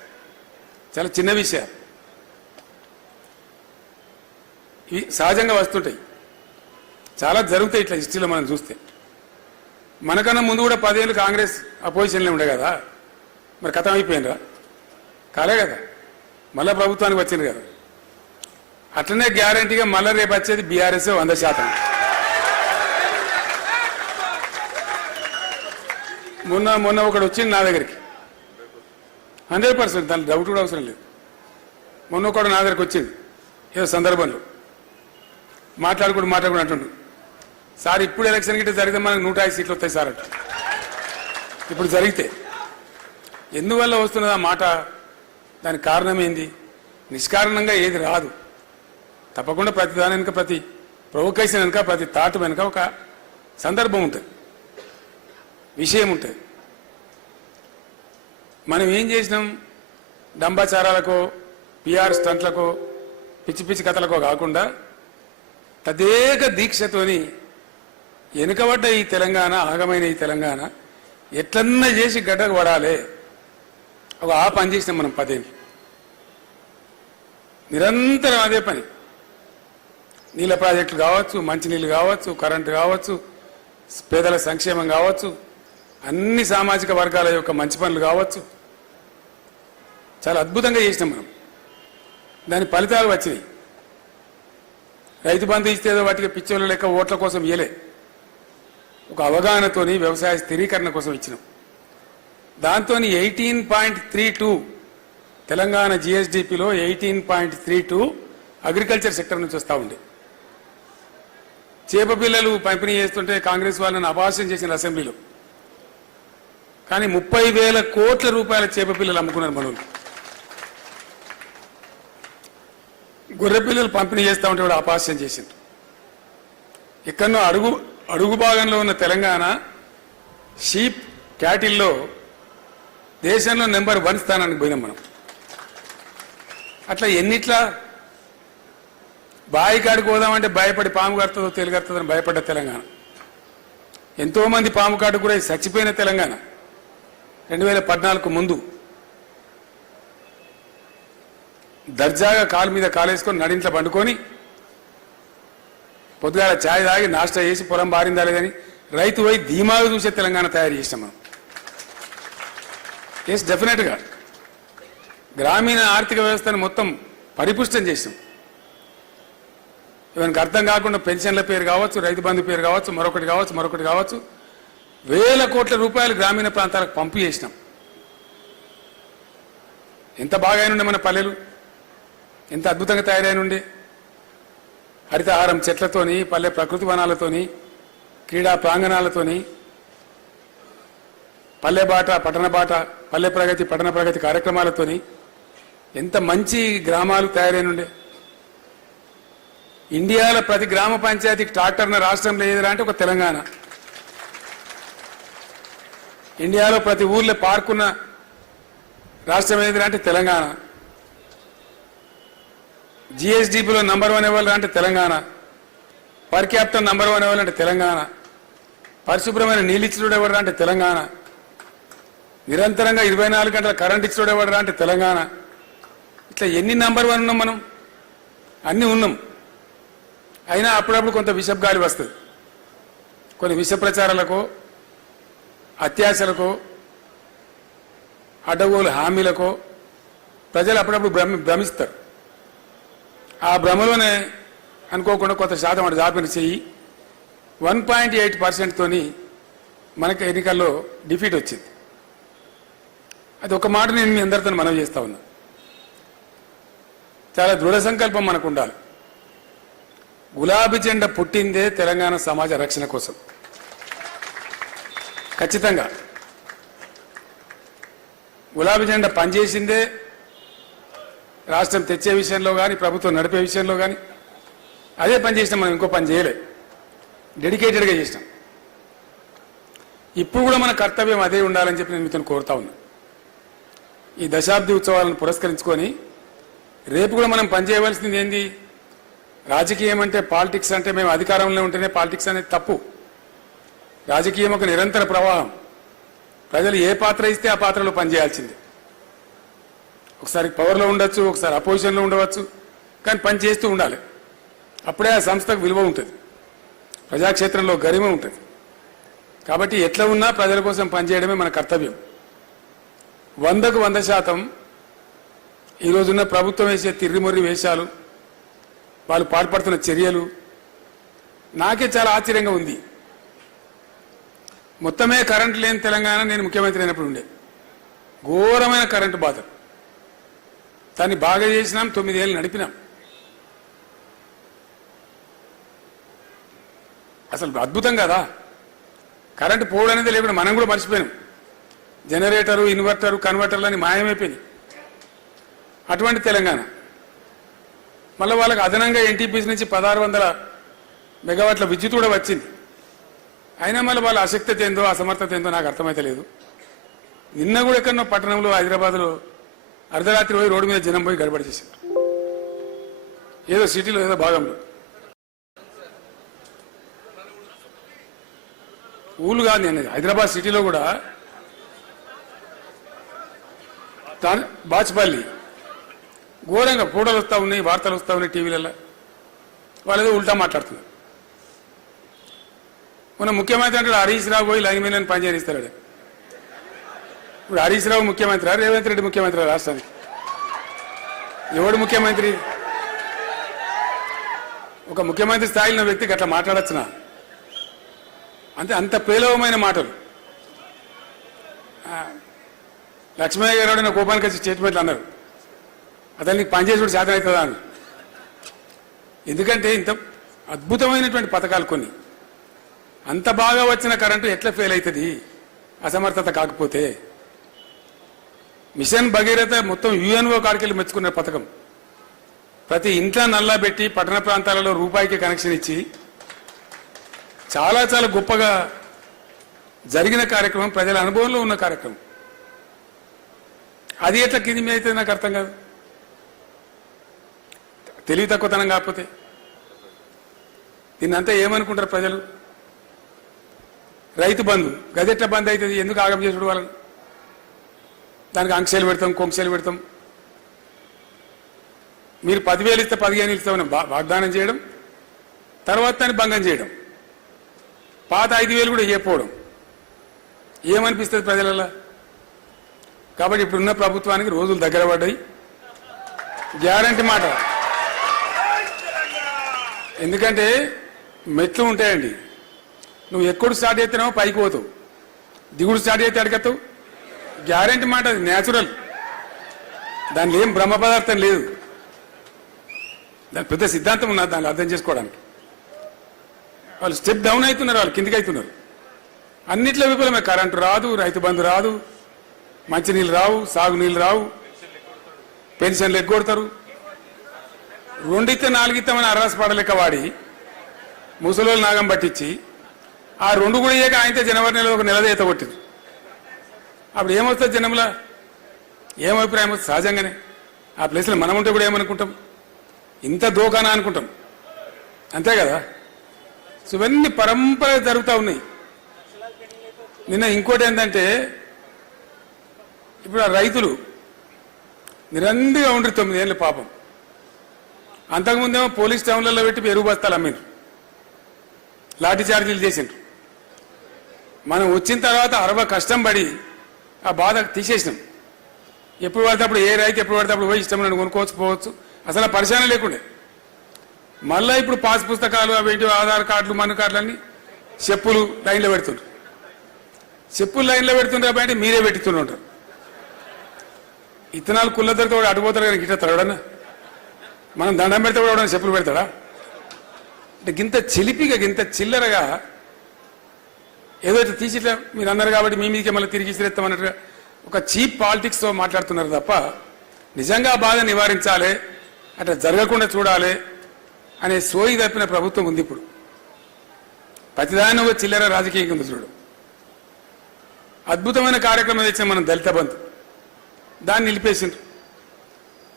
చాలా చిన్న విషయాలు. ఇవి సహజంగా వస్తుంటాయి, చాలా జరుగుతాయి ఇట్లా హిస్టరీలో మనం చూస్తే. మనకన్నా ముందు కూడా 10 ఏళ్ళు కాంగ్రెస్ అపోజిషన్లో ఉండే కదా, మరి కథం అయిపోయిందా? కాలే కదా, మళ్ళా ప్రభుత్వానికి వచ్చింది కదా. అట్లనే గ్యారంటీగా మళ్ళీ రేపు వచ్చేది బీఆర్ఎస్ 100%. మొన్న ఒకడు వచ్చింది నా దగ్గరికి, 100%, దాని డౌట్ కూడా అవసరం లేదు. మొన్న ఒకడు నా దగ్గరికి వచ్చింది ఏదో సందర్భంలో, మాట్లాడుకుంటూ అంటుండు, సార్ ఇప్పుడు ఎలక్షన్ గిట్ట జరిగితే మనకు 105 సీట్లు వస్తాయి సార్ అంట. ఇప్పుడు జరిగితే ఎందువల్ల వస్తున్నది ఆ మాట? దానికి కారణం ఏంది? నిష్కారణంగా ఏది రాదు. తప్పకుండా ప్రతి దాని వెనుక, ప్రతి ప్రొవొకేషన్ వెనుక, ప్రతి థాట్ వెనుక ఒక సందర్భం ఉంటుంది, విషయం ఉంటుంది. మనం ఏం చేసినాం? డంబాచారాలకో, పిఆర్ స్టంట్లకో, పిచ్చి పిచ్చి కథలకో కాకుండా తదేక దీక్షతోని వెనుకబడ్డ ఈ తెలంగాణ, ఆగమైన ఈ తెలంగాణ ఎట్లన్నా చేసి గడ్డకు పడాలి, ఒక ఆ పని చేసినాం మనం 10 ఏళ్ళు. నిరంతరం అదే పని. నీళ్ళ ప్రాజెక్టులు కావచ్చు, మంచినీళ్ళు కావచ్చు, కరెంటు కావచ్చు, పేదల సంక్షేమం కావచ్చు, అన్ని సామాజిక వర్గాల యొక్క మంచి పనులు కావచ్చు, చాలా అద్భుతంగా చేసినాం మనం. దాని ఫలితాలు వచ్చినాయి. రైతు బంధు ఇస్తేదో వాటికి పిచ్చోళ్ళ లెక్క ఓట్ల కోసం ఇయ్యలే. ఒక అవగాహనతోని వ్యవసాయ స్థిరీకరణ కోసం ఇచ్చినాం. దాంతో 18.32 తెలంగాణ జిఎస్డిపిలో 18.32 అగ్రికల్చర్ సెక్టర్ నుంచి వస్తూ ఉండే. చేప పిల్లలు పంపిణీ చేస్తుంటే కాంగ్రెస్ వాళ్ళని అభాషణ చేసిన అసెంబ్లీలో. కానీ 30,000 కోట్ల రూపాయల చేప పిల్లలు అమ్ముకున్నారు మనోళ్ళు. గొర్రె పిల్లలు పంపిణీ చేస్తూ ఉంటే కూడా అపహాస్యం చేసిండ్రు. ఎక్కడో అడుగు భాగంలో ఉన్న తెలంగాణ షీప్ క్యాటిల్లో దేశంలో నెంబర్ 1 స్థానానికి పోయినాం మనం. అట్లా ఎన్నిట్లా బాయి కాడికి పోదామంటే భయపడి పాము కడుతుందో తెలుగడుతుందని భయపడ్డ తెలంగాణ. ఎంతో మంది పాము కాడు కూడా చచ్చిపోయిన తెలంగాణ 2014 ముందు. దర్జాగా కాలు మీద కాలేసుకొని నడింట్లో పండుకొని పొద్దుగాల ఛాయ్ తాగి నాష్టా చేసి పొలం బారిందా లేదని రైతు పోయి ధీమాగా చూసే తెలంగాణ తయారు చేసినాం మనం. ఎస్, డెఫినెట్గా గ్రామీణ ఆర్థిక వ్యవస్థను మొత్తం పరిపుష్టం చేసినాం. ఇవన్నీ అర్థం కాకుండా పెన్షన్ల పేరు కావచ్చు, రైతు బంధు పేరు కావచ్చు, మరొకటి కావచ్చు వేల కోట్ల రూపాయలు గ్రామీణ ప్రాంతాలకు పంపు చేసినాం. ఎంత బాగా ఉండే మన పల్లెలు, ఎంత అద్భుతంగా తయారైనుండే. హరితహారం చెట్లతోని, పల్లె ప్రకృతి వనాలతోని, క్రీడా ప్రాంగణాలతోని, పల్లె బాట పట్టణ బాట, పల్లె ప్రగతి పట్టణ ప్రగతి కార్యక్రమాలతోని ఎంత మంచి గ్రామాలు తయారైనుండే. ఇండియాలో ప్రతి గ్రామ పంచాయతీకి ట్రాక్టర్న రాష్ట్రంలో ఏదిరా అంటే ఒక తెలంగాణ. ఇండియాలో ప్రతి ఊర్లో పార్కున్న రాష్ట్రం ఏదిరా అంటే తెలంగాణ. జిఎస్డిపిలో నంబర్ 1 ఎవరు అంటే తెలంగాణ. పర్ క్యాపిటల్ నంబర్ 1 ఎవరు అంటే తెలంగాణ. పరిశుభ్రమైన నీళ్ళు ఇచ్చినోడు ఎవరు అంటే తెలంగాణ. నిరంతరంగా 24 గంటల కరెంట్ ఇచ్చినోడు ఎవరు అంటే తెలంగాణ. ఇట్లా ఎన్ని నంబర్ 1 ఉన్నాం మనం? అన్నీ ఉన్నాం. అయినా అప్పుడప్పుడు కొంత విషపు గాలి వస్తుంది. కొన్ని విష ప్రచారాలకు, అత్యాశలకు, అడ్డగోలు హామీలకు ప్రజలు అప్పుడప్పుడు భ్రమిస్తారు. ఆ భ్రమలోనే అనుకోకుండా కొంత శాతం అటు జాపిన చెయ్యి 1.8% తోని మనకి ఎన్నికల్లో డిఫీట్ వచ్చింది. అది ఒక మాట నేను మీ అందరితో మనవి చేస్తా ఉన్నా. చాలా దృఢ సంకల్పం మనకు ఉండాలి. గులాబీ జెండా పుట్టిందే తెలంగాణ సమాజ రక్షణ కోసం. ఖచ్చితంగా గులాబీ జెండా పనిచేసిందే రాష్ట్రం తెచ్చే విషయంలో కానీ, ప్రభుత్వం నడిపే విషయంలో కానీ అదే పని చేసినాం. మనం ఇంకో పని చేయలే, డెడికేటెడ్గా చేసినాం. ఇప్పుడు కూడా మన కర్తవ్యం అదే ఉండాలని చెప్పి నేను మీతో కోరుతా ఉన్నా. ఈ దశాబ్ది ఉత్సవాలను పురస్కరించుకొని రేపు కూడా మనం పనిచేయవలసింది ఏంది? రాజకీయం అంటే, పాలిటిక్స్ అంటే మేము అధికారంలో ఉంటేనే పాలిటిక్స్ అనేది తప్పు. రాజకీయం ఒక నిరంతర ప్రవాహం. ప్రజలు ఏ పాత్ర ఇస్తే ఆ పాత్రలో పనిచేయాల్సిందే. ఒకసారి పవర్లో ఉండొచ్చు, ఒకసారి అపోజిషన్లో ఉండవచ్చు, కానీ పని చేస్తూ ఉండాలి. అప్పుడే ఆ సంస్థకు విలువ ఉంటుంది, ప్రజాక్షేత్రంలో గరిమ ఉంటుంది. కాబట్టి ఎట్లా ఉన్నా ప్రజల కోసం పనిచేయడమే మన కర్తవ్యం. 100కు 100% ఈరోజున్న ప్రభుత్వం వేసే తిర్రిమొర్రి వేషాలు, వాళ్ళు పాల్పడుతున్న చర్యలు నాకే చాలా ఆశ్చర్యంగా ఉంది. మొత్తమే కరెంటు లేని తెలంగాణ నేను ముఖ్యమంత్రి అయినప్పుడు ఉండే. ఘోరమైన కరెంటు బాధ. దాన్ని బాగా చేసినాం, 9 ఏళ్ళు నడిపినాం. అసలు అద్భుతం కదా. కరెంటు పోవడం అనేది లేకుండా మనం కూడా మర్చిపోయాం. జనరేటరు, ఇన్వర్టరు, కన్వర్టర్లు అని మాయమైపోయింది. అటువంటి తెలంగాణ. మళ్ళీ వాళ్ళకి అదనంగా ఎన్టీపీసీ నుంచి 1600 మెగావాట్ల విద్యుత్ కూడా వచ్చింది. అయినా మళ్ళీ వాళ్ళ అశక్తత ఏందో, అసమర్థత ఏందో నాకు అర్థమైతే లేదు. నిన్న కూడా ఎక్కడో పట్టణంలో, హైదరాబాద్లో అర్ధరాత్రి పోయి రోడ్డు మీద జనం పోయి గడబడి చేశారు. ఏదో సిటీలో ఏదో భాగంలో. ఊళ్ళు కాదు నేను, హైదరాబాద్ సిటీలో కూడా బాచ్పల్లి ఘోరంగా ఫోటోలు వస్తూ ఉన్నాయి, వార్తలు వస్తూ ఉన్నాయి టీవీలలో. వాళ్ళు ఏదో ఉల్టా మాట్లాడుతున్నారు. మన ముఖ్యమంత్రి అంటే హరీష్ రావు పోయి లైన్ మీద పనిచేయిస్తాడు. ఇప్పుడు హరీష్ రావు ముఖ్యమంత్రి, రేవంత్ రెడ్డి ముఖ్యమంత్రి రాష్ట్రానికి? ఎవడు ముఖ్యమంత్రి? ఒక ముఖ్యమంత్రి స్థాయిలో వ్యక్తికి అట్లా మాట్లాడచ్చునా? అంత పేలవమైన మాటలు. లక్ష్మయ్య గారు నా కోపానికి వచ్చి స్టేట్మెంట్లు అన్నారు, అతను నీకు పనిచేసుడు శాతం అవుతుందా అని. ఎందుకంటే ఇంత అద్భుతమైనటువంటి పథకాలు కొన్ని, అంత బాగా వచ్చిన కరెంటు ఎట్లా ఫెయిల్ అవుతుంది అసమర్థత కాకపోతే. మిషన్ భగీరథ మొత్తం యుఎన్ఓ కాడికెళ్ళి మెచ్చుకున్న పథకం. ప్రతి ఇంట్లో నల్లా పెట్టి పట్టణ ప్రాంతాలలో రూపాయికి కనెక్షన్ ఇచ్చి చాలా చాలా గొప్పగా జరిగిన కార్యక్రమం, ప్రజల అనుభవంలో ఉన్న కార్యక్రమం. అది ఎట్లా కింది మీద అయితే నాకు అర్థం కాదు. తెలివి తక్కువతనం కాకపోతే దీన్నంతా ఏమనుకుంటారు ప్రజలు? రైతు బంధు గదెట్లా బంద్ అవుతుంది, ఎందుకు ఆగం చేసుడు వాళ్ళని? దానికి ఆంక్షలు పెడతాం, కొంక్షలు పెడతాం. మీరు 10,000 ఇస్తే 15,000 ఇస్తామని వాగ్దానం చేయడం, తర్వాత దాన్ని భంగం చేయడం, పాత 5,000 కూడా ఇవ్వకపోవడం. ఏమనిపిస్తుంది ప్రజలలో? కాబట్టి ఇప్పుడున్న ప్రభుత్వానికి రోజులు దగ్గర పడ్డాయి. గ్యారంటీ మాట. ఎందుకంటే మెట్లు ఉంటాయండి, నువ్వు ఎక్కడ స్టార్ట్ చేస్తున్నావో పైకి పోతావు, దిగుడు స్టార్ట్ చేస్తే అడగతావు. గ్యారంటీ మాట, అది న్యాచురల్. దానిలో ఏం బ్రహ్మ పదార్థం లేదు, దాని పెద్ద సిద్ధాంతం ఉన్నది దాన్ని అర్థం చేసుకోవడానికి. వాళ్ళు స్టెప్ డౌన్ అవుతున్నారు, వాళ్ళు కిందికి అవుతున్నారు. అన్నిట్లో విఫలమే. కరెంటు రాదు, రైతు బంధు రాదు, మంచినీళ్ళు రావు, సాగునీళ్ళు రావు, పెన్షన్లు ఎగ్గొడతారు. 2 ఇస్తే 4 ఇస్తామని అర్రాసు పడలేక వాడి ముసలోళ్ళు నాగం పట్టించి ఆ 2 కూడా ఇయ్యక ఆయనతో జనవరి నెలలో ఒక నెల ఈత కొట్టింది. అప్పుడు ఏమొస్తుంది జనంలో? ఏం అభిప్రాయం వస్తుంది? సహజంగానే ఆ ప్లేస్లో మనం ఉంటే కూడా ఏమనుకుంటాం? ఇంత దోకానా అనుకుంటాం, అంతే కదా. సో ఇవన్నీ పరంపర జరుగుతూ ఉన్నాయి. నిన్న ఇంకోటి ఏంటంటే, ఇప్పుడు ఆ రైతులు నిరంతరంగా ఉండ్రి 9 ఏళ్ళు పాపం. అంతకుముందేమో పోలీస్ టౌన్లలో పెట్టి ఎరువు బస్తాలు అమ్మిండ్రు, లాఠీ చార్జీలు చేసిండ్రు. మనం వచ్చిన తర్వాత 60 కష్టం పడి ఆ బాధ తీసేసినాం. ఎప్పుడు పడితే అప్పుడు, ఏ రైతు ఎప్పుడు పడితే అప్పుడు పోయి ఇష్టం కొనుక్కోవచ్చు, పోవచ్చు, అసలు పరిశానం లేకుండే. మళ్ళీ ఇప్పుడు పాస్ పుస్తకాలు అవేంటి, ఆధార్ కార్డులు, మన్ను కార్డులు అన్ని చెప్పులు లైన్లో పెడుతుండ్రు. చెప్పులు లైన్లో పెడుతుండ్రు కాబట్టి మీరే పెట్టుతుంటారు. ఇత్తనాలు కుళ్ళద్దరితో కూడా అడిపోతారు కానీ గిట్ట తరగడన్నా, మనం దండం పెడితే కూడా చెప్పులు పెడతాడా? అంటే గింత చిలిపిగా, గింత చిల్లరగా ఏదో తీసి ఇట్లా మీరు అన్నారు కాబట్టి మీ మీదకే మళ్ళీ తిరిగి ఇసిరేస్తామన్నట్టుగా ఒక చీప్ పాలిటిక్స్తో మాట్లాడుతున్నారు తప్ప, నిజంగా బాధ నివారించాలి, అట్లా జరగకుండా చూడాలి అనే సోయి తప్పిన ప్రభుత్వం ఉంది ఇప్పుడు. ప్రతిదాన్ని ఒక చిల్లర రాజకీయం కింద చూడు. అద్భుతమైన కార్యక్రమం తెచ్చిన మనం దళిత బంధు, దాన్ని నిలిపేసిండ్రు.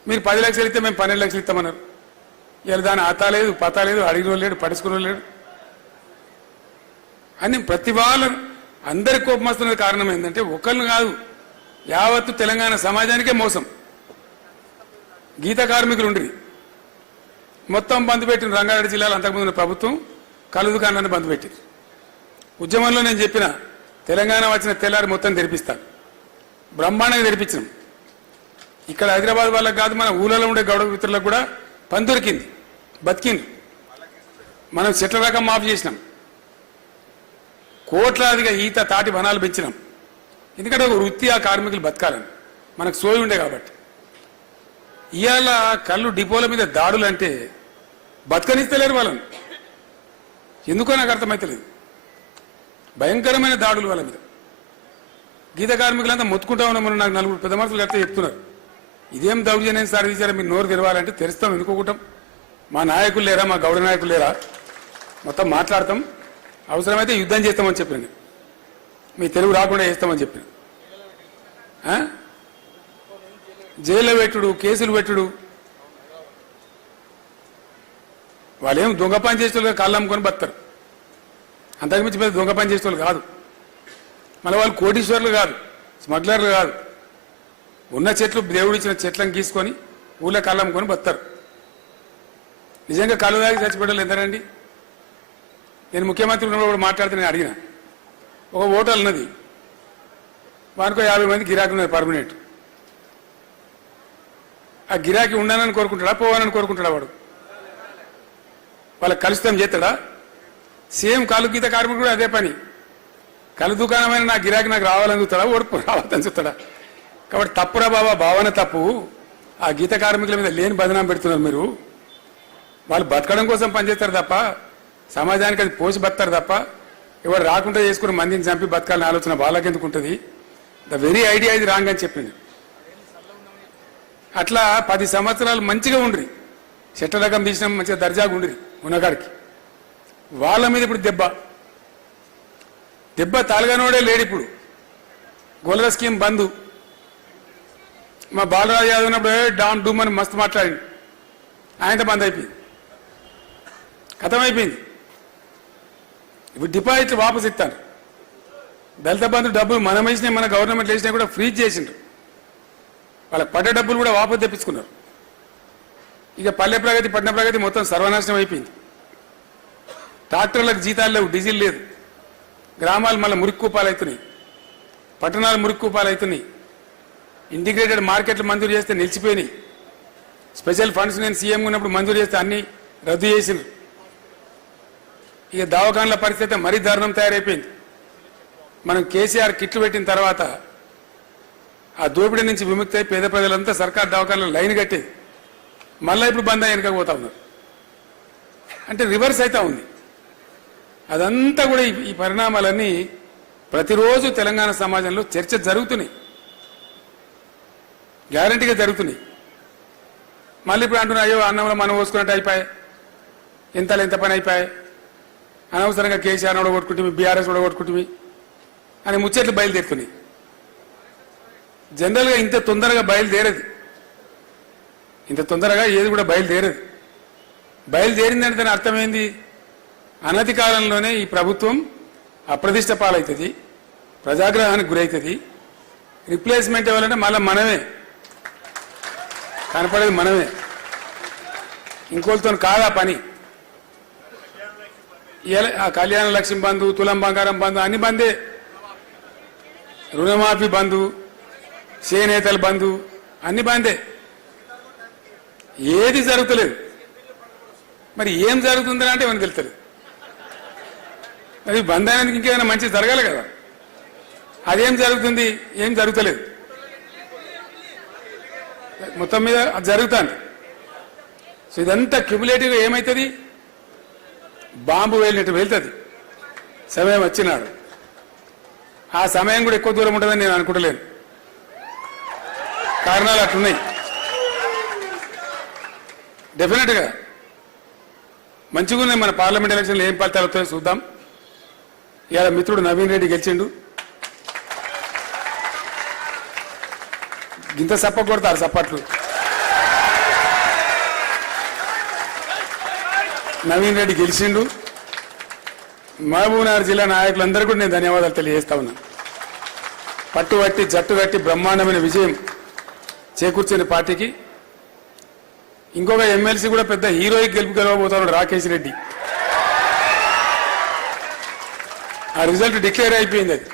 మీరు 10 లక్షలు ఇస్తే మేము 12 లక్షలు ఇస్తామన్నారు. ఇలా దాని ఆతా లేదు, పతా లేదు, అడిగిన లేడు, పడుచుకున్న లేడు అని ప్రతి వాళ్ళు అందరి కోపం వస్తున్న కారణం ఏంటంటే, ఒకళ్ళు కాదు యావత్తు తెలంగాణ సమాజానికే మోసం. గీత కార్మికులు ఉండి మొత్తం బంద్ పెట్టిన రంగారెడ్డి జిల్లాలో అంతకుముందు ప్రభుత్వం కళ్ళు దుకాణాన్ని బంద్ పెట్టింది. ఉద్యమంలో నేను చెప్పిన తెలంగాణ వచ్చిన తెల్లారి మొత్తం తెరిపిస్తాను, బ్రహ్మాండంగా తెరిపించినాం. ఇక్కడ హైదరాబాద్ వాళ్ళకి కాదు, మన ఊళ్ళలో ఉండే గౌడ మిత్రులకు కూడా పని దొరికింది, బతికింది. మనం చెట్ల రకం మాఫ్ చేసినాం, కోట్లాదిగా ఈత తాటి వనాలు పెంచినాం. ఎందుకంటే ఒక వృత్తి ఆ కార్మికులు బతకాలని మనకు సోయి ఉండే కాబట్టి. ఇవాళ కళ్ళు డిపోల మీద దాడులు అంటే బతకనిస్తలేరు వాళ్ళని, ఎందుకో నాకు అర్థమైతలేదు. భయంకరమైన దాడులు వాళ్ళ మీద. గీత కార్మికులంతా మొత్తుకుంటా ఉన్నామని నాకు 4 పెద్ద మనుషులు కడితే చెప్తున్నారు, ఇదేం దౌర్జన్యం సార్ తీసారా, మీరు నోరు తెరవాలంటే తెరుస్తాం, ఎన్నుకోకుంటాం. మా నాయకులు లేరా, మా గౌడ నాయకులు లేరా, మొత్తం మాట్లాడతాం, అవసరమైతే యుద్ధం చేస్తామని చెప్పిన, మీ తెలుగు రాకుండా చేస్తామని చెప్పిన. జైల్లో పెట్టుడు, కేసులు పెట్టుడు, వాళ్ళేం దొంగ పని చేసేవాళ్ళు కాళ్ళు అమ్ముకొని బతారు, అంతకుమించి పెద్ద దొంగ పని చేసేవాళ్ళు కాదు. మళ్ళీ వాళ్ళు కోటీశ్వర్లు కాదు, స్మగ్లర్లు కాదు. ఉన్న చెట్లు, దేవుడిచ్చిన చెట్లను గీసుకొని ఊళ్ళో కాళ్ళు అమ్ముకొని బతారు. నిజంగా కళ్ళు దాగి చచ్చిపోవడం ఎందరండి? నేను ముఖ్యమంత్రి ఉన్నప్పుడు కూడా మాట్లాడితే నేను అడిగిన, ఒక హోటల్ ఉన్నది, వానికో 50 మంది గిరాకీ ఉన్నది పర్మనెంట్. ఆ గిరాకీ ఉండాలని కోరుకుంటాడా, పోవాలని కోరుకుంటాడా? వాడు వాళ్ళకి కలుస్తాం చేస్తాడా? సేమ్ కళ్ళు గీత కార్మికుడు కూడా అదే పని. కళ్ళు దుకాణమైన నా గిరాకీ నాకు రావాలని చూస్తాడా, ఓడిపో రావాలని చూస్తాడా? కాబట్టి తప్పురా బాబా, భావన తప్పు. ఆ గీత కార్మికుల మీద లేని బదనాం పెడుతున్నారు మీరు. వాళ్ళు బతకడం కోసం పనిచేస్తారు తప్ప సమాజానికి అది పోసి బతారు తప్ప ఎవరు రాకుండా చేసుకుని మందిని చంపి బతకాలని ఆలోచన వాళ్ళకెందుకు ఉంటుంది? ద వెరీ ఐడియా ఇది రాంగ్ అని చెప్పింది. అట్లా 10 సంవత్సరాలు మంచిగా ఉండ్రి, చెట్ల రకం తీసిన మంచిగా దర్జాగా ఉండ్రి ఉన్నగాడికి. వాళ్ళ మీద ఇప్పుడు దెబ్బ తాలుగానోడే లేడు. ఇప్పుడు గొల్లల స్కీమ్ బంధు. మా బాలరాజు యాదవ్ ఉన్నప్పుడు డామ్ డూమ్ అని మస్తు మాట్లాడింది, ఆయనతో బంద్ అయిపోయింది, ఖతమైపోయింది. ఇప్పుడు డిపాజిట్లు వాపసు ఇస్తాను. దళిత బంధు డబ్బులు మనం వేసినా మన గవర్నమెంట్ వేసినా కూడా ఫ్రీజ్ చేసిండ్రు. వాళ్ళకి పడ్డ డబ్బులు కూడా వాపసు తెప్పించుకున్నారు. ఇక పల్లె ప్రగతి పట్టణ ప్రగతి మొత్తం సర్వనాశనం అయిపోయింది. ట్రాక్టర్లకు జీతాలు లేవు, డీజిల్ లేదు. గ్రామాలు మళ్ళీ మురిక్కుపాలు అవుతున్నాయి, పట్టణాలు మురిక్కుపాలు అవుతున్నాయి. ఇంటిగ్రేటెడ్ మార్కెట్లు మంజూరు చేస్తే నిలిచిపోయినాయి. స్పెషల్ ఫండ్స్ నేను సీఎం ఉన్నప్పుడు మంజూరు చేస్తే అన్ని రద్దు చేసిండ్రు. ఇక దవాఖాన్ల పరిస్థితి మరీ దారుణం తయారైపోయింది. మనం కేసీఆర్ కిట్లు పెట్టిన తర్వాత ఆ దోపిడీ నుంచి విముక్తి అయి పేద ప్రజలంతా సర్కార్ దవాఖాన్లో లైన్ కట్టేది. మళ్ళీ ఇప్పుడు బంద్ వెనకపోతా ఉన్నారు. అంటే రివర్స్ అవుతా ఉంది. అదంతా కూడా ఈ పరిణామాలన్నీ ప్రతిరోజు తెలంగాణ సమాజంలో చర్చ జరుగుతున్నాయి, గ్యారంటీగా జరుగుతున్నాయి. మళ్ళీ ఇప్పుడు అంటున్నా, అయ్యో అన్నంలో మనం పోసుకున్నట్టు అయిపోయాయి, ఎంత పని అయిపోయాయి, అనవసరంగా కేసీఆర్ ఓడగొట్టుకుంటుంది, బీఆర్ఎస్ ఓడగొట్టుకుంటుంది అని ముచ్చట్లు బయలుదేరుతున్నాయి. జనరల్గా ఇంత తొందరగా బయలుదేరదు, ఇంత తొందరగా ఏది కూడా బయలుదేరదు. బయలుదేరిందంటే దాని అర్థమైంది, అనతి కాలంలోనే ఈ ప్రభుత్వం అప్రతిష్ట పాలవుతుంది, ప్రజాగ్రహానికి గురవుతుంది. రిప్లేస్మెంట్ ఇవ్వాలంటే మళ్ళీ మనమే కనపడేది, మనమే. ఇంకోళ్ళతో కాదా పని. ఆ కళ్యాణ లక్ష్మి బంధు, తులం బంగారం బంధు అన్ని బందే, రుణమాఫీ బంధు, చేనేతల బంధు అన్ని బందే. ఏది జరుగుతలేదు. మరి ఏం జరుగుతుందని అంటే ఏమని తెలుస్తుంది. అది బంద్ అయినందుకు ఇంకేమైనా మంచి జరగాలి కదా. అదేం జరుగుతుంది, ఏం జరుగుతలేదు. మొత్తం మీద అది జరుగుతుంది. సో ఇదంతా క్యుములేటివ్గా ఏమవుతుంది, బాంబు వేలినట్టు వెళ్తుంది. సమయం వచ్చినాడు. ఆ సమయం కూడా ఎక్కువ దూరం ఉంటుందని నేను అనుకుంటలేను. కారణాలు అట్లున్నాయి. డెఫినెట్గా మంచిగా ఉన్నాయి. మన పార్లమెంట్ ఎలక్షన్లు ఏం ఫలితాలు వస్తాయో చూద్దాం. ఇవాళ మిత్రుడు నవీన్ రెడ్డి గెలిచిండు. ఇంత సప్ప కొడతారు సప్పట్లు. నవీన్ రెడ్డి గెలిచిండు. మహబూబ్నగర్ జిల్లా నాయకులందరూ కూడా నేను ధన్యవాదాలు తెలియజేస్తా ఉన్నా. పట్టుబట్టి జట్టు కట్టి బ్రహ్మాండమైన విజయం చేకూర్చిన పార్టీకి. ఇంకొక ఎమ్మెల్సీ కూడా పెద్ద హీరోయిక్ గెలవబోతున్నాడు, రాకేష్ రెడ్డి. ఆ రిజల్ట్ డిక్లేర్ అయిపోయింది. అది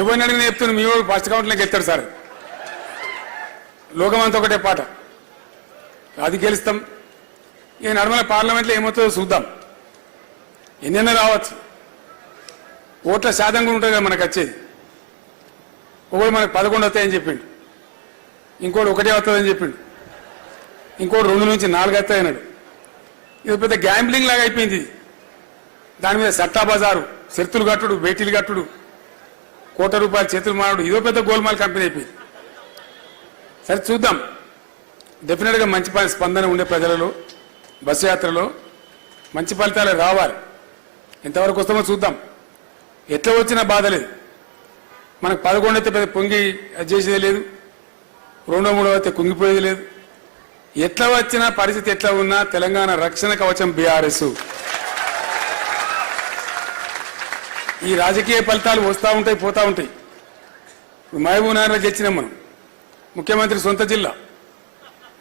ఎవరిని అడిగినా చెప్తున్నా, మీ వాడు ఫస్ట్ కౌంట్లోకి ఎత్తాడు సార్. లోకమంతా ఒకటే పాట, అది గెలుస్తాం. ఈ నడమల పార్లమెంట్లో ఏమవుతుందో చూద్దాం. ఎన్నైనా రావచ్చు. ఓట్ల శాతం కూడా ఉంటుంది కదా మనకు వచ్చేది. ఒకడు మనకు 11 వస్తాయని చెప్పిండు, ఇంకోటి 1 వస్తుందని చెప్పిండు, ఇంకోటి 2 నుంచి 4 వస్తాయన్నాడు. ఇది పెద్ద గ్యాంబ్లింగ్ లాగా అయిపోయింది. దాని మీద సట్టా బజారు, శర్తులు కట్టుడు, బేటీలు కట్టుడు, ₹1 చేతులు మారుడు, ఇదో పెద్ద గోల్మాల్ కంపెనీ అయిపోయింది. సరే చూద్దాం. డెఫినెట్గా మంచి స్పందన ఉండే ప్రజలలో, బస్సు యాత్రలో మంచి ఫలితాలు రావాలి. ఎంతవరకు వస్తామో చూద్దాం. ఎట్లా వచ్చినా బాధ లేదు. మనకు 11 అయితే పెద్ద పొంగి చేసేది లేదు, 2, 3 అయితే కుంగిపోయేది లేదు. ఎట్లా వచ్చినా పరిస్థితి ఎట్లా ఉన్నా తెలంగాణ రక్షణ కవచం బీఆర్ఎస్. ఈ రాజకీయ ఫలితాలు వస్తూ ఉంటాయి, పోతూ ఉంటాయి. మహబూబ్నగర్లో గెలిచినాం మనం. ముఖ్యమంత్రి సొంత జిల్లా,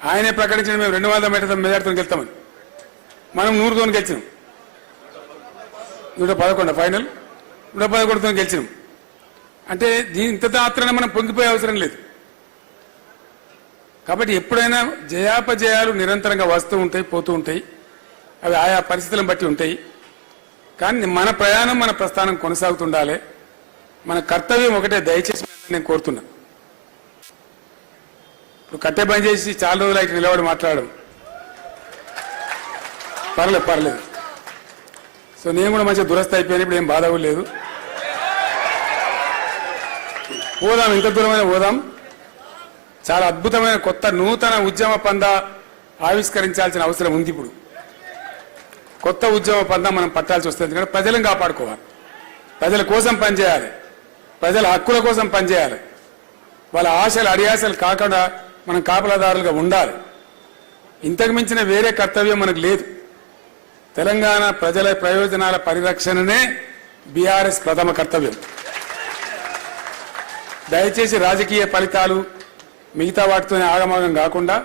ఆయనే ప్రకటించిన మేము 200 మెజార్టీతో గెలుస్తామని. మనం 100తో గెలిచినాం. 111 ఫైనల్, 111తో గెలిచినాం. అంటే ఇంత మాత్రాన మనం పొంగిపోయే అవసరం లేదు. కాబట్టి ఎప్పుడైనా జయాపజయాలు నిరంతరంగా వస్తూ ఉంటాయి, పోతూ ఉంటాయి. అవి ఆయా పరిస్థితులను బట్టి ఉంటాయి. కానీ మన ప్రయాణం మన ప్రస్థానం కొనసాగుతుండాలి. మన కర్తవ్యం ఒకటే, దయచేసి నేను కోరుతున్నా. ఇప్పుడు కట్టె బంద్ చేసి చాలా రోజులు అయితే నిలబడి మాట్లాడడం పర్లేదు. సో నేను కూడా మంచిగా దురస్థ అయిపోయాను, ఇప్పుడు ఏం బాధ కూడా లేదు. పోదాం, ఇంత దూరమైన పోదాం. చాలా అద్భుతమైన కొత్త నూతన ఉద్యమ పంద ఆవిష్కరించాల్సిన అవసరం ఉంది. ఇప్పుడు కొత్త ఉద్యమ పంద మనం పట్టాల్సి వస్తుంది. ఎందుకంటే ప్రజలను కాపాడుకోవాలి, ప్రజల కోసం పనిచేయాలి, ప్రజల హక్కుల కోసం పనిచేయాలి. వాళ్ళ ఆశలు అడియాశలు కాకుండా మనం కాపలాదారులుగా ఉండాలి. ఇంతకు మించిన వేరే కర్తవ్యం మనకు లేదు. తెలంగాణ ప్రజల ప్రయోజనాల పరిరక్షణనే బీఆర్ఎస్ ప్రథమ కర్తవ్యం. దయచేసి రాజకీయ ఫలితాలు మిగతా వాటితోనే ఆగమాగం కాకుండా,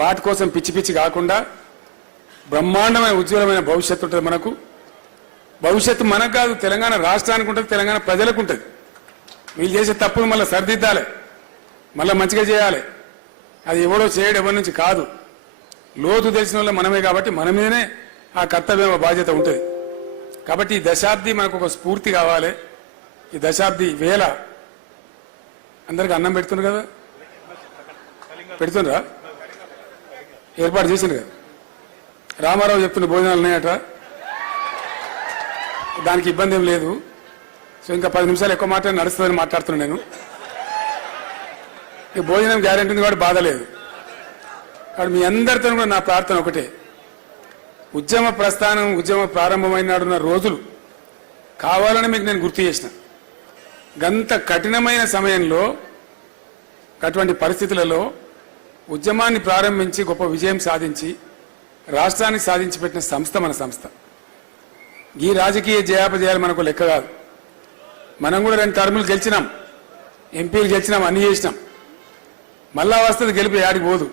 వాటి కోసం పిచ్చి పిచ్చి కాకుండా బ్రహ్మాండమైన ఉజ్వలమైన భవిష్యత్తు ఉంటుంది. మనకు భవిష్యత్తు మనకు కాదు, తెలంగాణ రాష్ట్రానికి ఉంటుంది, తెలంగాణ ప్రజలకు ఉంటుంది. వీళ్ళు చేసే తప్పులు మళ్ళీ సరిదిద్దాలి, మళ్ళీ మంచిగా చేయాలి. అది ఎవడో చేయడం ఎవరి నుంచి కాదు, లోతు తెలిసిన వాళ్ళు మనమే. కాబట్టి మన మీదనే ఆ కర్తవ్యం బాధ్యత ఉంటుంది. కాబట్టి ఈ దశాబ్ది మనకు ఒక స్ఫూర్తి కావాలి. ఈ దశాబ్ది వేళ అందరికి అన్నం పెడుతున్నారు కదా, పెడుతుండ్రా, ఏర్పాటు చేసిండ్రు కదా. రామారావు చెప్తున్న భోజనాలు ఉన్నాయట, దానికి ఇబ్బంది ఏం లేదు. సో ఇంకా 10 నిమిషాలు ఎక్కువ మాట నడుస్తుందని మాట్లాడుతున్నాను నేను. ఈ భోజనం గ్యారెంటీ ఉంది కాబట్టి బాధ లేదు. కాబట్టి మీ అందరితో కూడా నా ప్రార్థన ఒకటే, ఉద్యమ ప్రస్థానం, ఉద్యమ ప్రారంభమైన రోజులు కావాలని మీకు నేను గుర్తు చేసిన. గంత కఠినమైన సమయంలో, అటువంటి పరిస్థితులలో ఉద్యమాన్ని ప్రారంభించి గొప్ప విజయం సాధించి రాష్ట్రాన్ని సాధించి పెట్టిన సంస్థ మన సంస్థ. ఈ రాజకీయ జయాపజయాలు మనకు లెక్క కాదు. మనం కూడా 2 టర్ములు గెలిచినాం, ఎంపీలు గెలిచినాం, అన్ని చేసినాం. మళ్ళా వస్తుంది గెలిపి ఆడికి పోదు.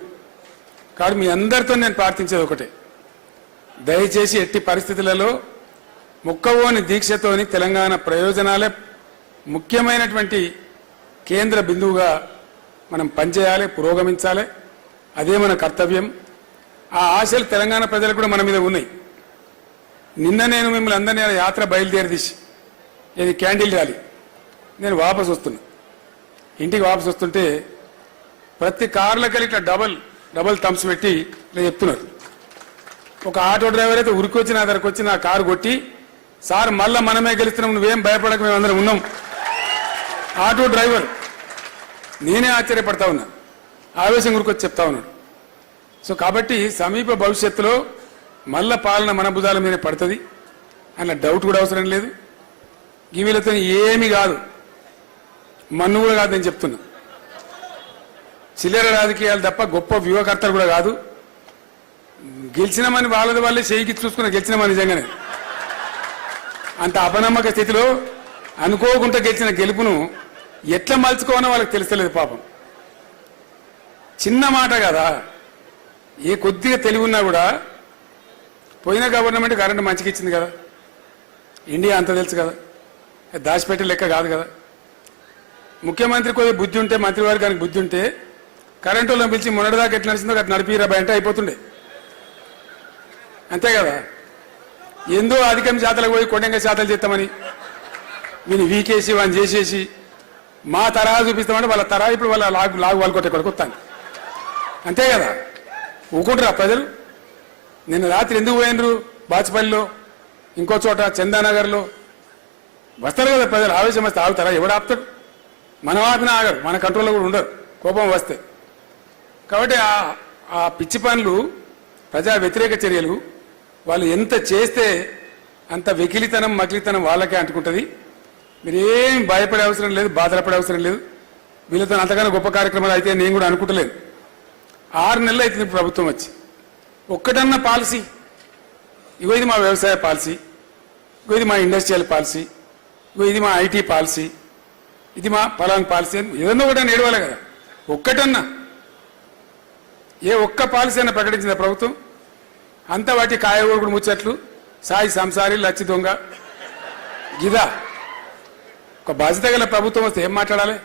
కాబట్టి మీ అందరితో నేను ప్రార్థించేది ఒకటే, దయచేసి ఎట్టి పరిస్థితులలో ముక్కవోని దీక్షతోని తెలంగాణ ప్రయోజనాలే ముఖ్యమైనటువంటి కేంద్ర బిందువుగా మనం పనిచేయాలి, పురోగమించాలి. అదే మన కర్తవ్యం. ఆ ఆశలు తెలంగాణ ప్రజలకు కూడా మన మీద ఉన్నాయి. నిన్న నేను మిమ్మల్ని అందరినీ యాత్ర బయలుదేరదీసి, ఇది క్యాండిల్ ర్యాలీ, నేను వాపసు వస్తున్నా. ఇంటికి వాపసు వస్తుంటే ప్రతి కార్లకి ఇట్లా డబల్ థమ్స్ పెట్టి ఇట్లా చెప్తున్నారు. ఒక ఆటో డ్రైవర్ అయితే ఉరికొచ్చి నా దగ్గరకు వచ్చి నా కారు కొట్టి, సార్ మళ్ళా మనమే గెలుస్తున్నాం, నువ్వేం భయపడక, మేము అందరం ఉన్నాం. ఆటో డ్రైవర్, నేనే ఆశ్చర్యపడతా ఉన్నా, ఆవేశం ఉరికొచ్చి చెప్తా ఉన్నాడు. సో కాబట్టి సమీప భవిష్యత్తులో మళ్ళా పాలన మన భుజాల మీద పడుతుంది, అన్న డౌట్ కూడా అవసరం లేదు. వీళ్ళతో ఏమీ కాదు, మన్ను కూడా కాదు నేను చెప్తున్నా. చిల్లర రాజకీయాలు తప్ప గొప్ప వ్యూహకర్తలు కూడా కాదు. గెలిచినామని వాళ్ళే చేయికి చూసుకున్న గెలిచినామని నిజంగానే అంత అపనమ్మక స్థితిలో అనుకోకుండా గెలిచిన గెలుపును ఎట్లా మలుచుకోవాలో వాళ్ళకి తెలుస్తలేదు పాపం. చిన్న మాట కదా, ఏ కొద్దిగా తెలివి ఉన్నా కూడా పోయిన గవర్నమెంట్ కరెంటు మంచిగా ఇచ్చింది కదా, ఇండియా అంత తెలుసు కదా, దాచిపెట్టే లెక్క కాదు కదా. ముఖ్యమంత్రి కొద్దిగా బుద్ధి ఉంటే, మంత్రివర్గానికి బుద్ధి ఉంటే కరెంటు వాళ్ళని పిలిచి మొన్నటిదాకా ఎట్లా నడిచిందో అట్లా నడిపిరాబాయ్ అంటే అయిపోతుండే, అంతే కదా. ఎందో అధికం శాతాలకు పోయి కొండంగా శాతాలు చేస్తామని వీని వీకేసి వాని చేసేసి మా తరహా చూపిస్తామంటే వాళ్ళ తరహా ఇప్పుడు వాళ్ళ లాగు వాళ్ళు కొట్టే కొడుకు వస్తాను, అంతే కదా. ఊకుంటారా ప్రజలు? నిన్న రాత్రి ఎందుకు పోయినరు బాచుపల్లిలో, ఇంకో చోట చందానగర్లో? వస్తారు కదా ప్రజలు, ఆవేశం వస్తే ఆగుతారా? ఎవడు ఆపుతాడు? మనం ఆపిన ఆగరు, మన కంట్రోల్లో కూడా ఉండరు కోపం వస్తే. కాబట్టి ఆ పిచ్చి పనులు, ప్రజా వ్యతిరేక చర్యలు వాళ్ళు ఎంత చేస్తే అంత వెకిలితనం మకిలితనం వాళ్ళకే అంటుకుంటుంది. మీరేం భయపడే అవసరం లేదు, బాధపడే అవసరం లేదు. వీళ్ళతో అంతగానో గొప్ప కార్యక్రమాలు అయితే నేను కూడా అనుకుంటలేదు. 6 నెలలు అవుతుంది ప్రభుత్వం వచ్చి, ఒక్కటన్నా పాలసీ, ఇగో ఇది మా వ్యవసాయ పాలసీ, ఇగో ఇది మా ఇండస్ట్రియల్ పాలసీ, ఇగో ఇది మా ఐటీ పాలసీ, ఇది మా పలాన్ పాలసీ అని ఏదన్నా ఒకటి ఏడవాలి కదా. ఒక్కటన్నా ఏ ఒక్క పాలసీ అన్న ప్రకటించిన ప్రభుత్వం? అంతా వాటి కాయగూడు ముచ్చట్లు, సాయి సంసారి, లచ్చి దొంగ, గిదా. ఒక బాధ్యత గల ప్రభుత్వం వస్తే ఏం మాట్లాడాలి?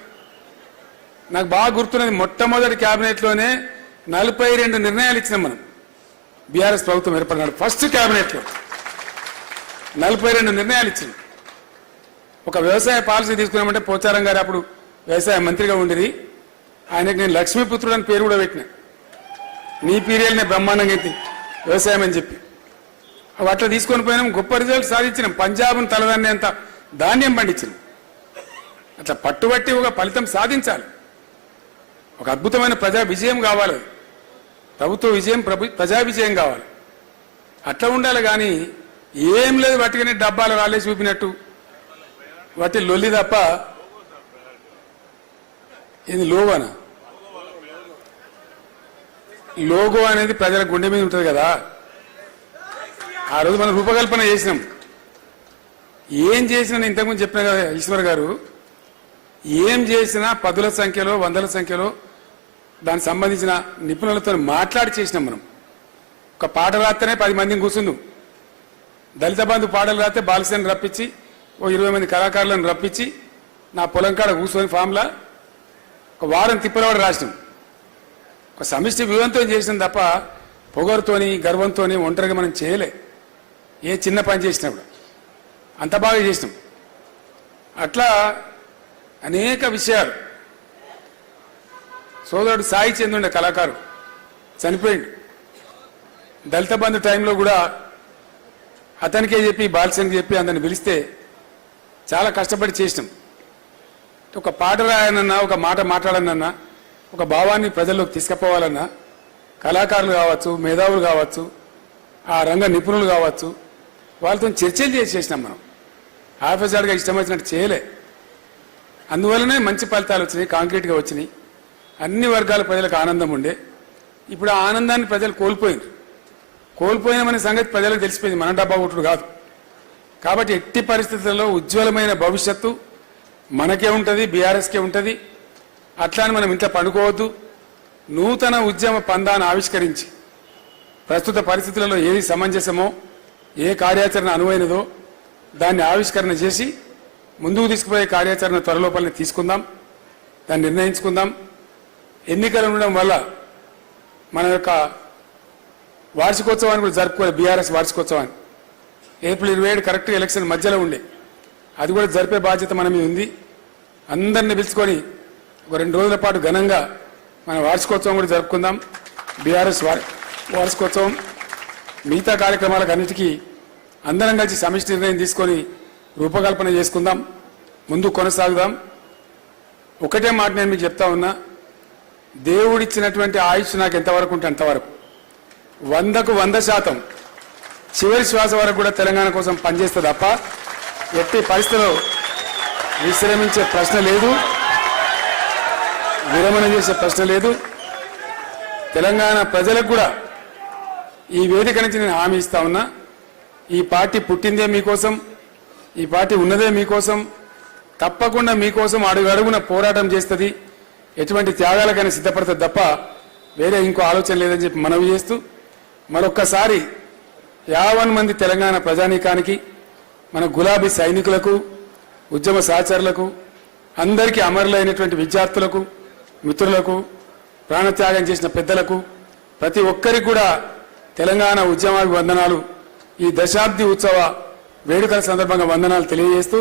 నాకు బాగా గుర్తున్నది, మొట్టమొదటి క్యాబినెట్లోనే 42 నిర్ణయాలు ఇచ్చినాం మనం. బీఆర్ఎస్ ప్రభుత్వం ఏర్పడినాడు ఫస్ట్ క్యాబినెట్లో. 42 నిర్ణయాలు ఇచ్చింది. ఒక వ్యవసాయ పాలసీ తీసుకున్నామంటే పోచారం గారు అప్పుడు వ్యవసాయ మంత్రిగా ఉండిరి, ఆయనకు నేను లక్ష్మీపుత్రుడు అని పేరు కూడా పెట్టిన. నీ పీరియల్నే బ్రహ్మాండంగా అయితే వ్యవసాయం అని చెప్పి అట్లా తీసుకొని పోయినాం. గొప్ప రిజల్ట్ సాధించినాం. పంజాబ్ను తలదన్నే అంత ధాన్యం పండించినాం. అట్లా పట్టుబట్టి ఒక ఫలితం సాధించాలి. ఒక అద్భుతమైన ప్రజా విజయం కావాలి. ప్రభుత్వ విజయం ప్రజా విజయం కావాలి. అట్లా ఉండాలి. కానీ ఏం లేదు, వాటికనే డబ్బాలు రాలే చూపినట్టు వాటి లొల్లి తప్ప. ఇది లోగోనా? లోగో అనేది ప్రజల గుండె మీద ఉంటుంది కదా. ఆ రోజు మనం రూపకల్పన చేసినాం. ఏం చేసినా ఇంతకుముందు చెప్పిన కదా ఈశ్వర్ గారు, ఏం చేసినా పదుల సంఖ్యలో వందల సంఖ్యలో దానికి సంబంధించిన నిపుణులతో మాట్లాడి చేసినాం. మనం ఒక పాట రాస్తేనే 10 మందిని కూర్చుందాం. దళిత బంధు పాటలు రాస్తే బాలసేని రప్పించి ఓ 20 మంది కళాకారులను రప్పించి నా పొలం కాడ కూర్చొని ఫామ్లా ఒక వారం తిప్పలవాడు రాసినాం. ఒక సమిష్టి వ్యూహంతో చేసినాం తప్ప పొగరుతోని గర్వంతోని ఒంటరిగా మనం చేయలే. ఏ చిన్న పని చేసినప్పుడు అంత బాగా చేసినాం. అట్లా అనేక విషయాలు. సోదరుడు సాయి చంద్రుండే కళాకారు చనిపోయిండు. దళిత బంధు టైంలో కూడా అతనికే చెప్పి బాలసేనికి చెప్పి అందరిని పిలిస్తే చాలా కష్టపడి చేసినాం. ఒక పాట రాయనన్నా, ఒక మాట మాట్లాడనన్నా, ఒక భావాన్ని ప్రజల్లోకి తీసుకుపోవాలన్నా కళాకారులు కావచ్చు, మేధావులు కావచ్చు, ఆ రంగ నిపుణులు కావచ్చు, వాళ్ళతో చర్చలు చేసినాం. మనం ఆఫీసర్గా ఇష్టం వచ్చినట్టు చేయలే. అందువల్లనే మంచి ఫలితాలు వచ్చినాయి, కాంక్రీట్గా వచ్చినాయి. అన్ని వర్గాల ప్రజలకు ఆనందం ఉండే. ఇప్పుడు ఆ ఆనందాన్ని ప్రజలు కోల్పోయినామనే సంగతి ప్రజలకు తెలిసిపోయింది. మన డబ్బా కొట్టుడు కాదు. కాబట్టి ఎట్టి పరిస్థితుల్లో ఉజ్వలమైన భవిష్యత్తు మనకే ఉంటుంది, బీఆర్ఎస్కే ఉంటుంది. అట్లాని మనం ఇంట్లో పండుకోవద్దు. నూతన ఉద్యమ పందాన్ని ఆవిష్కరించి ప్రస్తుత పరిస్థితులలో ఏది సమంజసమో, ఏ కార్యాచరణ అనువైనదో దాన్ని ఆవిష్కరణ చేసి ముందుకు తీసుకుపోయే కార్యాచరణ త్వరలోపలనే తీసుకుందాం, దాన్ని నిర్ణయించుకుందాం. ఎన్నికలు ఉండడం వల్ల మన యొక్క వార్షికోత్సవాన్ని కూడా జరుపుకోవాలి. బీఆర్ఎస్ వార్షికోత్సవాన్ని ఏప్రిల్ 27 కరెక్ట్గా ఎలక్షన్ మధ్యలో ఉండే, అది కూడా జరిపే బాధ్యత మన మీద ఉంది. అందరిని పిలుచుకొని ఒక 2 రోజుల పాటు ఘనంగా మన వార్షికోత్సవం కూడా జరుపుకుందాం. బీఆర్ఎస్ వార్షికోత్సవం మిగతా కార్యక్రమాలకు అన్నిటికీ అందరం కలిసి సమిష్టి నిర్ణయం తీసుకొని రూపకల్పన చేసుకుందాం, ముందు కొనసాగుదాం. ఒకటే మాట నేను మీకు చెప్తా ఉన్నా, దేవుడిచ్చినటువంటి ఆయుష్ నాకు ఎంతవరకు ఉంటే అంతవరకు 100కు 100% చివరి శ్వాస వరకు కూడా తెలంగాణ కోసం పనిచేస్తే తప్ప ఎట్టి పరిస్థితుల్లో విశ్రమించే ప్రశ్న లేదు, విరమణ చేసే ప్రశ్న లేదు. తెలంగాణ ప్రజలకు కూడా ఈ వేదిక నుంచి నేను హామీ ఇస్తా ఉన్నా, ఈ పార్టీ పుట్టిందే మీకోసం, ఈ పార్టీ ఉన్నదే మీకోసం. తప్పకుండా మీకోసం అడుగడుగున పోరాటం చేస్తుంది, ఎటువంటి త్యాగాలకైనా సిద్ధపడుతుంది తప్ప వేరే ఇంకో ఆలోచన లేదని చెప్పి మనవి చేస్తూ మరొక్కసారి 50 మంది తెలంగాణ ప్రజానీకానికి, మన గులాబీ సైనికులకు, ఉద్యమ సహచరులకు, అందరికీ అమరులైనటువంటి విద్యార్థులకు, మిత్రులకు, ప్రాణత్యాగం చేసిన పెద్దలకు, ప్రతి ఒక్కరికి కూడా తెలంగాణ ఉద్యమాభివందనాలు. ఈ దశాబ్ది ఉత్సవ వేడుకల సందర్భంగా వందనాలు తెలియజేస్తూ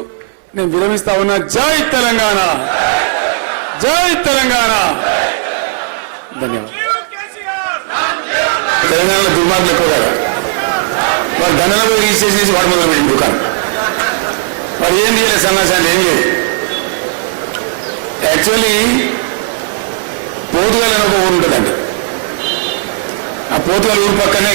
నేను విరమిస్తా ఉన్నా. జై తెలంగాణ, జై తెలంగాణ. ధన్యవాదాలు. తెలంగాణలో దుర్మార్గులు ఎక్కువ కదా, వాడు ధనలో రిజిస్ట్రేషన్ చేసి వాడు మొదలు పెట్టింది దుకాణం. వాడు ఏం చేయలేదు, సమాచారం ఏం చేయలేదు. యాక్చువల్లీ పోతుగల్ అని ఒక ఊరు ఉంటుందండి, ఆ పోతుగల్ ఊరు పక్కనే